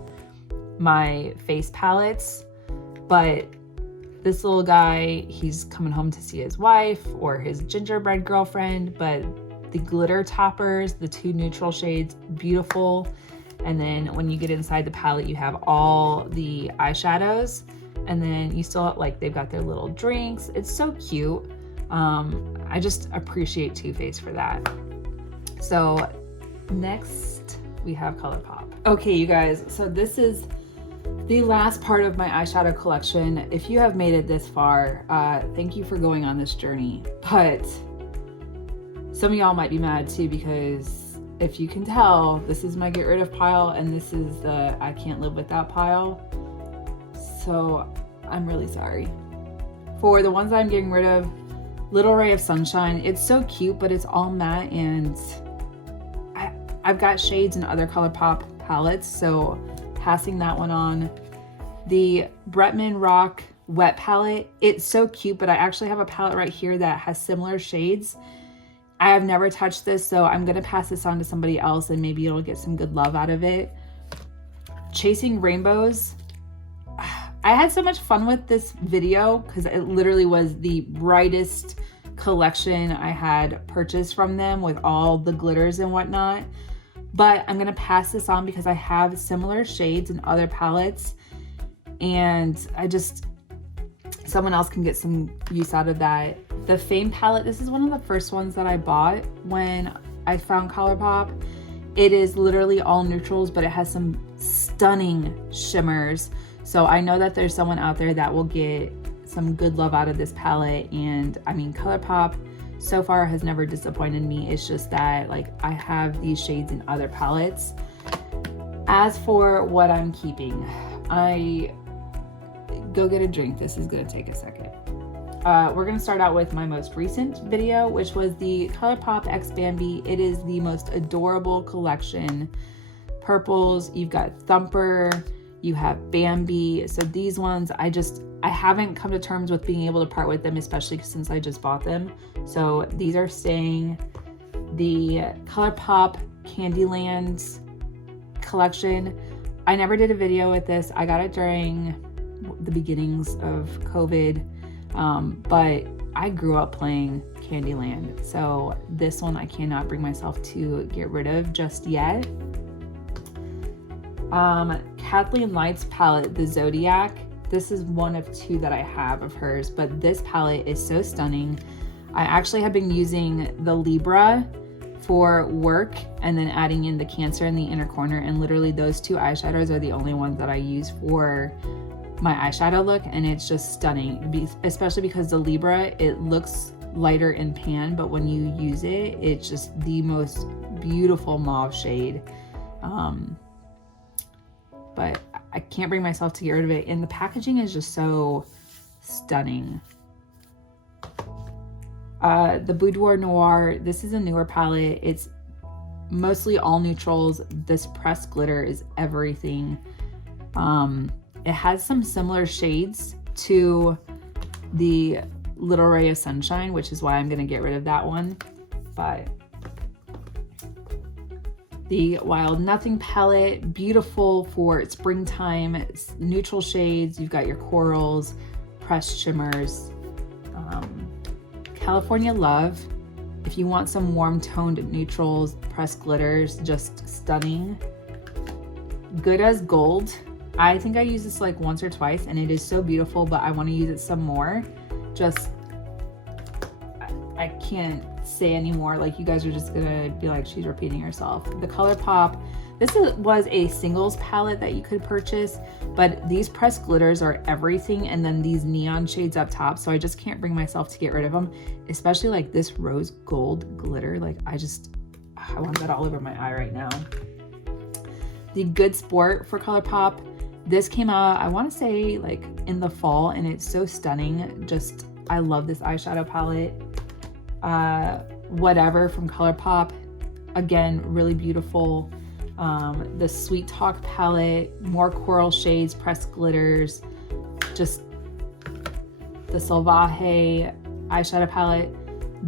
my face palettes, but this little guy, he's coming home to see his wife or his gingerbread girlfriend, but the glitter toppers, the 2 neutral shades, beautiful. And then when you get inside the palette, you have all the eyeshadows, and then you still, like, they've got their little drinks. It's so cute. I just appreciate Too Faced for that. So next we have Colourpop. Okay, you guys, so this is the last part of my eyeshadow collection. If you have made it this far, thank you for going on this journey. But some of y'all might be mad too, because if you can tell, this is my get rid of pile and this is the I can't live without pile. So I'm really sorry. For the ones I'm getting rid of, Little Ray of Sunshine, it's so cute, but it's all matte, and I've got shades in other Colourpop palettes, so passing that one on. The Bretman Rock Wet Palette, it's so cute, but I actually have a palette right here that has similar shades. I have never touched this, so I'm gonna pass this on to somebody else and maybe it'll get some good love out of it. Chasing Rainbows. I had so much fun with this video because it literally was the brightest collection I had purchased from them with all the glitters and whatnot. But I'm gonna pass this on because I have similar shades in other palettes, and someone else can get some use out of that. The Fame palette, this is one of the first ones that I bought when I found Colourpop. It is literally all neutrals, but it has some stunning shimmers. So I know that there's someone out there that will get some good love out of this palette, and I mean, Colourpop so far has never disappointed me. It's just that, like, I have these shades in other palettes. As for what I'm keeping, go get a drink. This is gonna take a second. We're gonna start out with my most recent video, which was the Colourpop X Bambi. It is the most adorable collection. Purples, you've got Thumper, you have Bambi. So these ones, I haven't come to terms with being able to part with them, especially since I just bought them. So these are staying. The Colourpop Candyland collection, I never did a video with this. I got it during the beginnings of COVID, but I grew up playing Candyland. So this one I cannot bring myself to get rid of just yet. Kathleen Light's palette, the Zodiac. This is one of 2 that I have of hers, but this palette is so stunning. I actually have been using the Libra for work and then adding in the Cancer in the inner corner, and literally those 2 eyeshadows are the only ones that I use for my eyeshadow look, and it's just stunning, especially because the Libra, it looks lighter in pan, but when you use it, it's just the most beautiful mauve shade. But I can't bring myself to get rid of it, and the packaging is just so stunning. The Boudoir Noir, this is a newer palette. It's mostly all neutrals. This pressed glitter is everything. It has some similar shades to the Little Ray of Sunshine, which is why I'm gonna get rid of that one. But the Wild Nothing palette, beautiful for springtime. It's neutral shades. You've got your corals, pressed shimmers. California Love, if you want some warm toned neutrals, pressed glitters, just stunning. Good as Gold. I think I used this like once or twice and it is so beautiful, but I want to use it some more. I can't say anymore. Like, you guys are just gonna be like, she's repeating herself. The Colourpop, was a singles palette that you could purchase, but these pressed glitters are everything, and then these neon shades up top, so I just can't bring myself to get rid of them, especially like this rose gold glitter. Like, I want that all over my eye right now. The Good Sport for Colourpop, this came out, I want to say like in the fall, and it's so stunning. I love this eyeshadow palette. Whatever from Colourpop, again, really beautiful. The Sweet Talk palette, more coral shades, pressed glitters, just the Salvaje eyeshadow palette.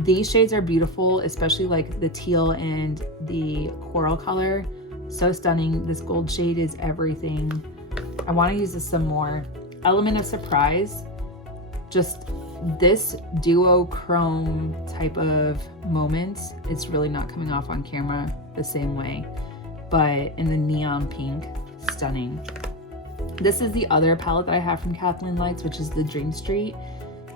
These shades are beautiful, especially like the teal and the coral color. So stunning. This gold shade is everything. I want to use this some more. Element of Surprise, just this duochrome type of moment. It's really not coming off on camera the same way, but in the neon pink, stunning. This is the other palette that I have from Ciate Lights, which is the Dream Street.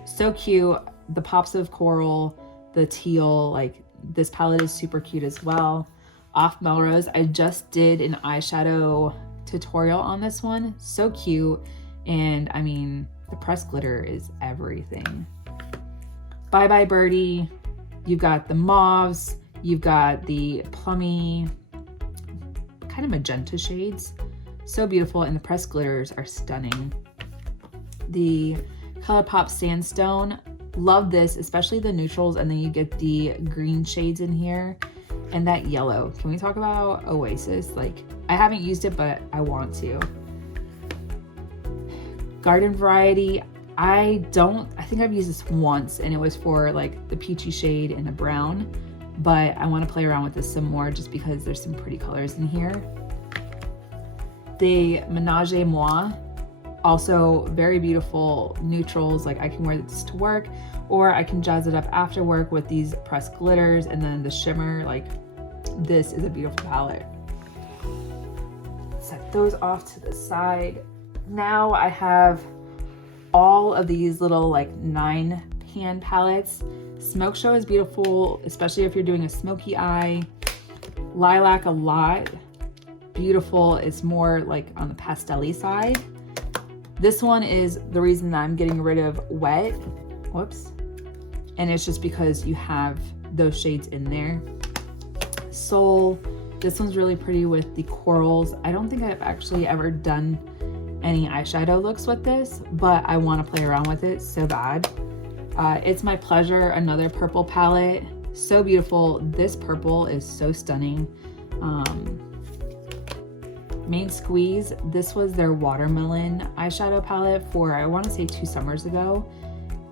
So cute. The pops of coral, the teal, like this palette is super cute as well. Off Melrose, I just did an eyeshadow tutorial on this one. So cute. And I mean, the pressed glitter is everything. Bye Bye Birdie. You've got the mauves. You've got the plummy, kind of magenta shades. So beautiful. And the pressed glitters are stunning. The Colourpop Sandstone. Love this, especially the neutrals. And then you get the green shades in here. And that yellow. Can we talk about Oasis? Like, I haven't used it, but I want to. Garden Variety. I think I've used this once, and it was for like the peachy shade and the brown, but I want to play around with this some more just because there's some pretty colors in here. The Ménage à Moi, also very beautiful neutrals. Like I can wear this to work, or I can jazz it up after work with these pressed glitters and then the shimmer. Like this is a beautiful palette. Set those off to the side. Now I have all of these little like 9-pan palettes. Smoke Show is beautiful, especially if you're doing a smoky eye. Lilac a lot, beautiful. It's more like on the pastel-y side. This one is the reason that I'm getting rid of Wet. Whoops. And it's just because you have those shades in there. Soul, this one's really pretty with the corals. I don't think I've actually ever done any eyeshadow looks with this, but I want to play around with it so bad. It's My Pleasure, another purple palette. So beautiful. This purple is so stunning. Main Squeeze, this was their watermelon eyeshadow palette for, I want to say 2 summers ago.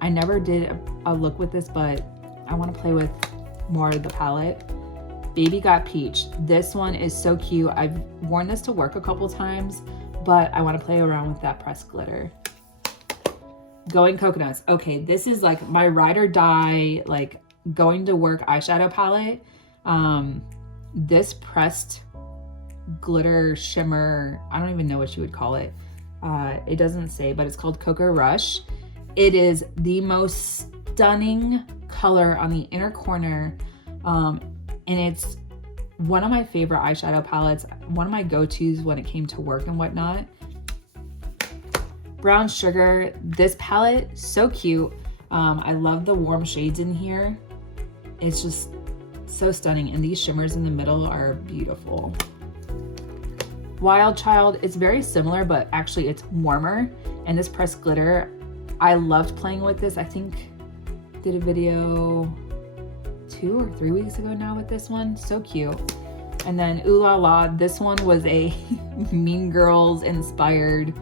I never did a look with this, but I want to play with more of the palette. Baby Got Peach. This one is so cute. I've worn this to work a couple times, but I want to play around with that pressed glitter. Going Coconuts. Okay, this is like my ride or die, like going to work eyeshadow palette. This pressed glitter shimmer, I don't even know what you would call it. It doesn't say, but it's called Coco Rush. It is the most stunning color on the inner corner. And it's one of my favorite eyeshadow palettes, one of my go-tos when it came to work and whatnot. Brown Sugar, this palette, so cute. I love the warm shades in here. It's just so stunning, and these shimmers in the middle are beautiful. Wild Child, it's very similar, but actually it's warmer. And this pressed glitter, I loved playing with this. I think I did a video 2 or 3 weeks ago now with this one. So cute. And then Ooh La La, this one was a Mean Girls inspired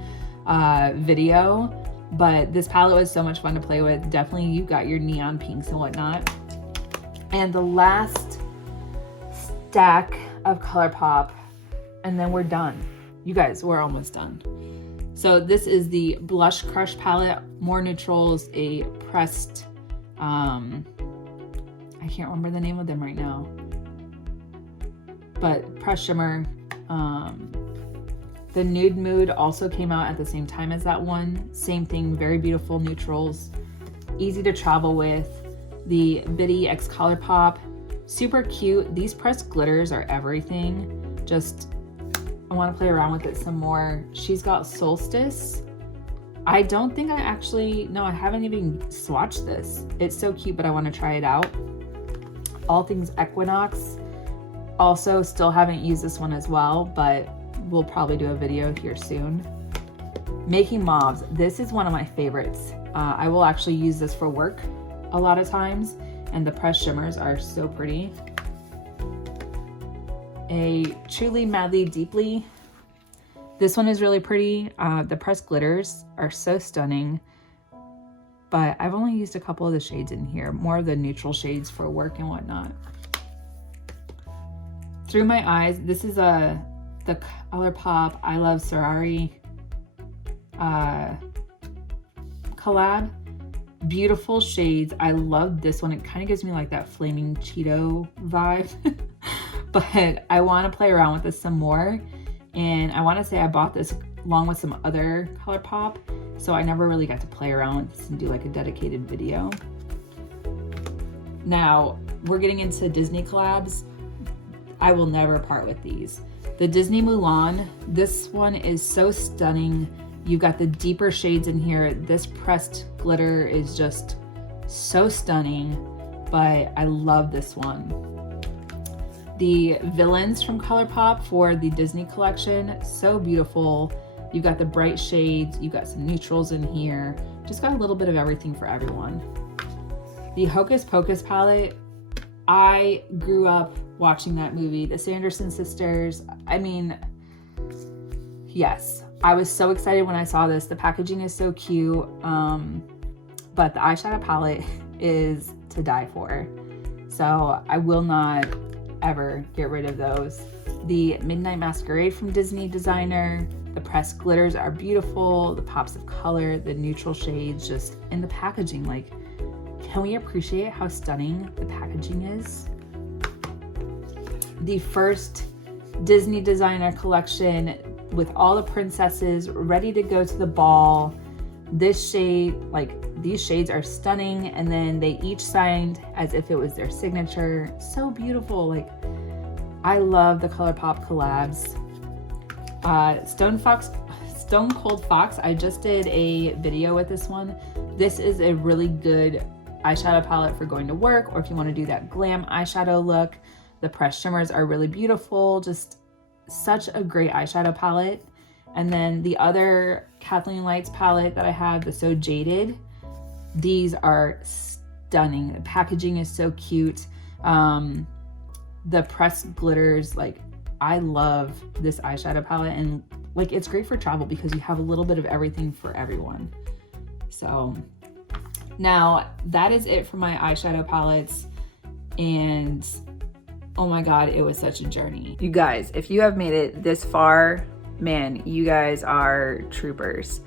video, but this palette was so much fun to play with. Definitely you got your neon pinks and whatnot. And the last stack of Colourpop, and then we're done. You guys, we're almost done. So this is the Blush Crush palette, more neutrals, a pressed, I can't remember the name of them right now, but pressed shimmer. The Nude Mood also came out at the same time as that one. Same thing, very beautiful neutrals, easy to travel with. The Bitty X Colourpop, super cute. These pressed glitters are everything. Just, I want to play around with it some more. She's got Solstice. I don't think I actually, no, I haven't even swatched this. It's so cute, but I want to try it out. All Things Equinox. Also, still haven't used this one as well, but we'll probably do a video here soon. Making Mauves. This is one of my favorites. I will actually use this for work a lot of times, and the pressed shimmers are so pretty. a Truly Madly Deeply. This one is really pretty. The pressed glitters are so stunning, but I've only used a couple of the shades in here, more of the neutral shades for work and whatnot. Through My Eyes, this is the Colourpop I Love Sorari collab. Beautiful shades. I love this one. It kind of gives me like that flaming Cheeto vibe. But I want to play around with this some more. And I want to say I bought this along with some other Colourpop, so I never really got to play around with this and do like a dedicated video. Now, we're getting into Disney collabs. I will never part with these. The Disney Mulan, this one is so stunning. You've got the deeper shades in here. This pressed glitter is just so stunning, but I love this one. The Villains from Colourpop for the Disney collection, so beautiful. You've got the bright shades, you've got some neutrals in here. Just got a little bit of everything for everyone. The Hocus Pocus palette, I grew up watching that movie, the Sanderson sisters. I mean, yes, I was so excited when I saw this. The packaging is so cute, but the eyeshadow palette is to die for. So I will not ever get rid of those. The Midnight Masquerade from Disney Designer. The pressed glitters are beautiful. The pops of color, the neutral shades, just in the packaging. Like, can we appreciate how stunning the packaging is? The first Disney Designer collection with all the princesses ready to go to the ball. This shade, like these shades are stunning, and then they each signed as if it was their signature. So beautiful. Like, I love the Colourpop collabs. Stone Cold Fox, I just did a video with this one. This is a really good eyeshadow palette for going to work, or if you want to do that glam eyeshadow look. The pressed shimmers are really beautiful. Just such a great eyeshadow palette. And then the other Kathleen Lights palette that I have, the So Jaded, these are stunning. The packaging is so cute. The pressed glitters, like, I love this eyeshadow palette, and like, it's great for travel because you have a little bit of everything for everyone. So now that is it for my eyeshadow palettes, and oh my God, it was such a journey. You guys, if you have made it this far, man, you guys are troopers.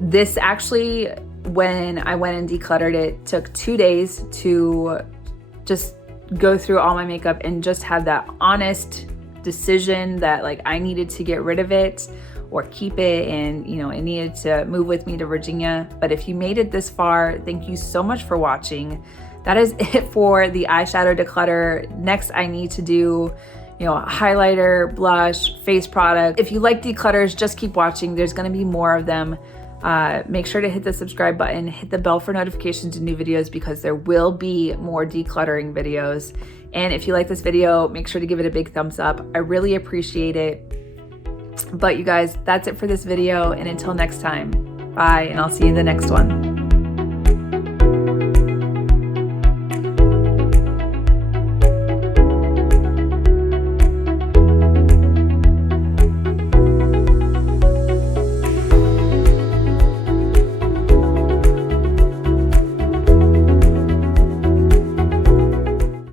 This actually, when I went and decluttered it, took 2 days to just go through all my makeup and just have that honest decision that like I needed to get rid of it or keep it, and you know, it needed to move with me to Virginia. But if you made it this far, thank you so much for watching. That is it for the eyeshadow declutter. Next, I need to do, you know, highlighter, blush, face product. If you like declutters, just keep watching. There's gonna be more of them. Make sure to hit the subscribe button, hit the bell for notifications to new videos, because there will be more decluttering videos. And if you like this video, make sure to give it a big thumbs up. I really appreciate it. But you guys, that's it for this video. And until next time, bye, and I'll see you in the next one.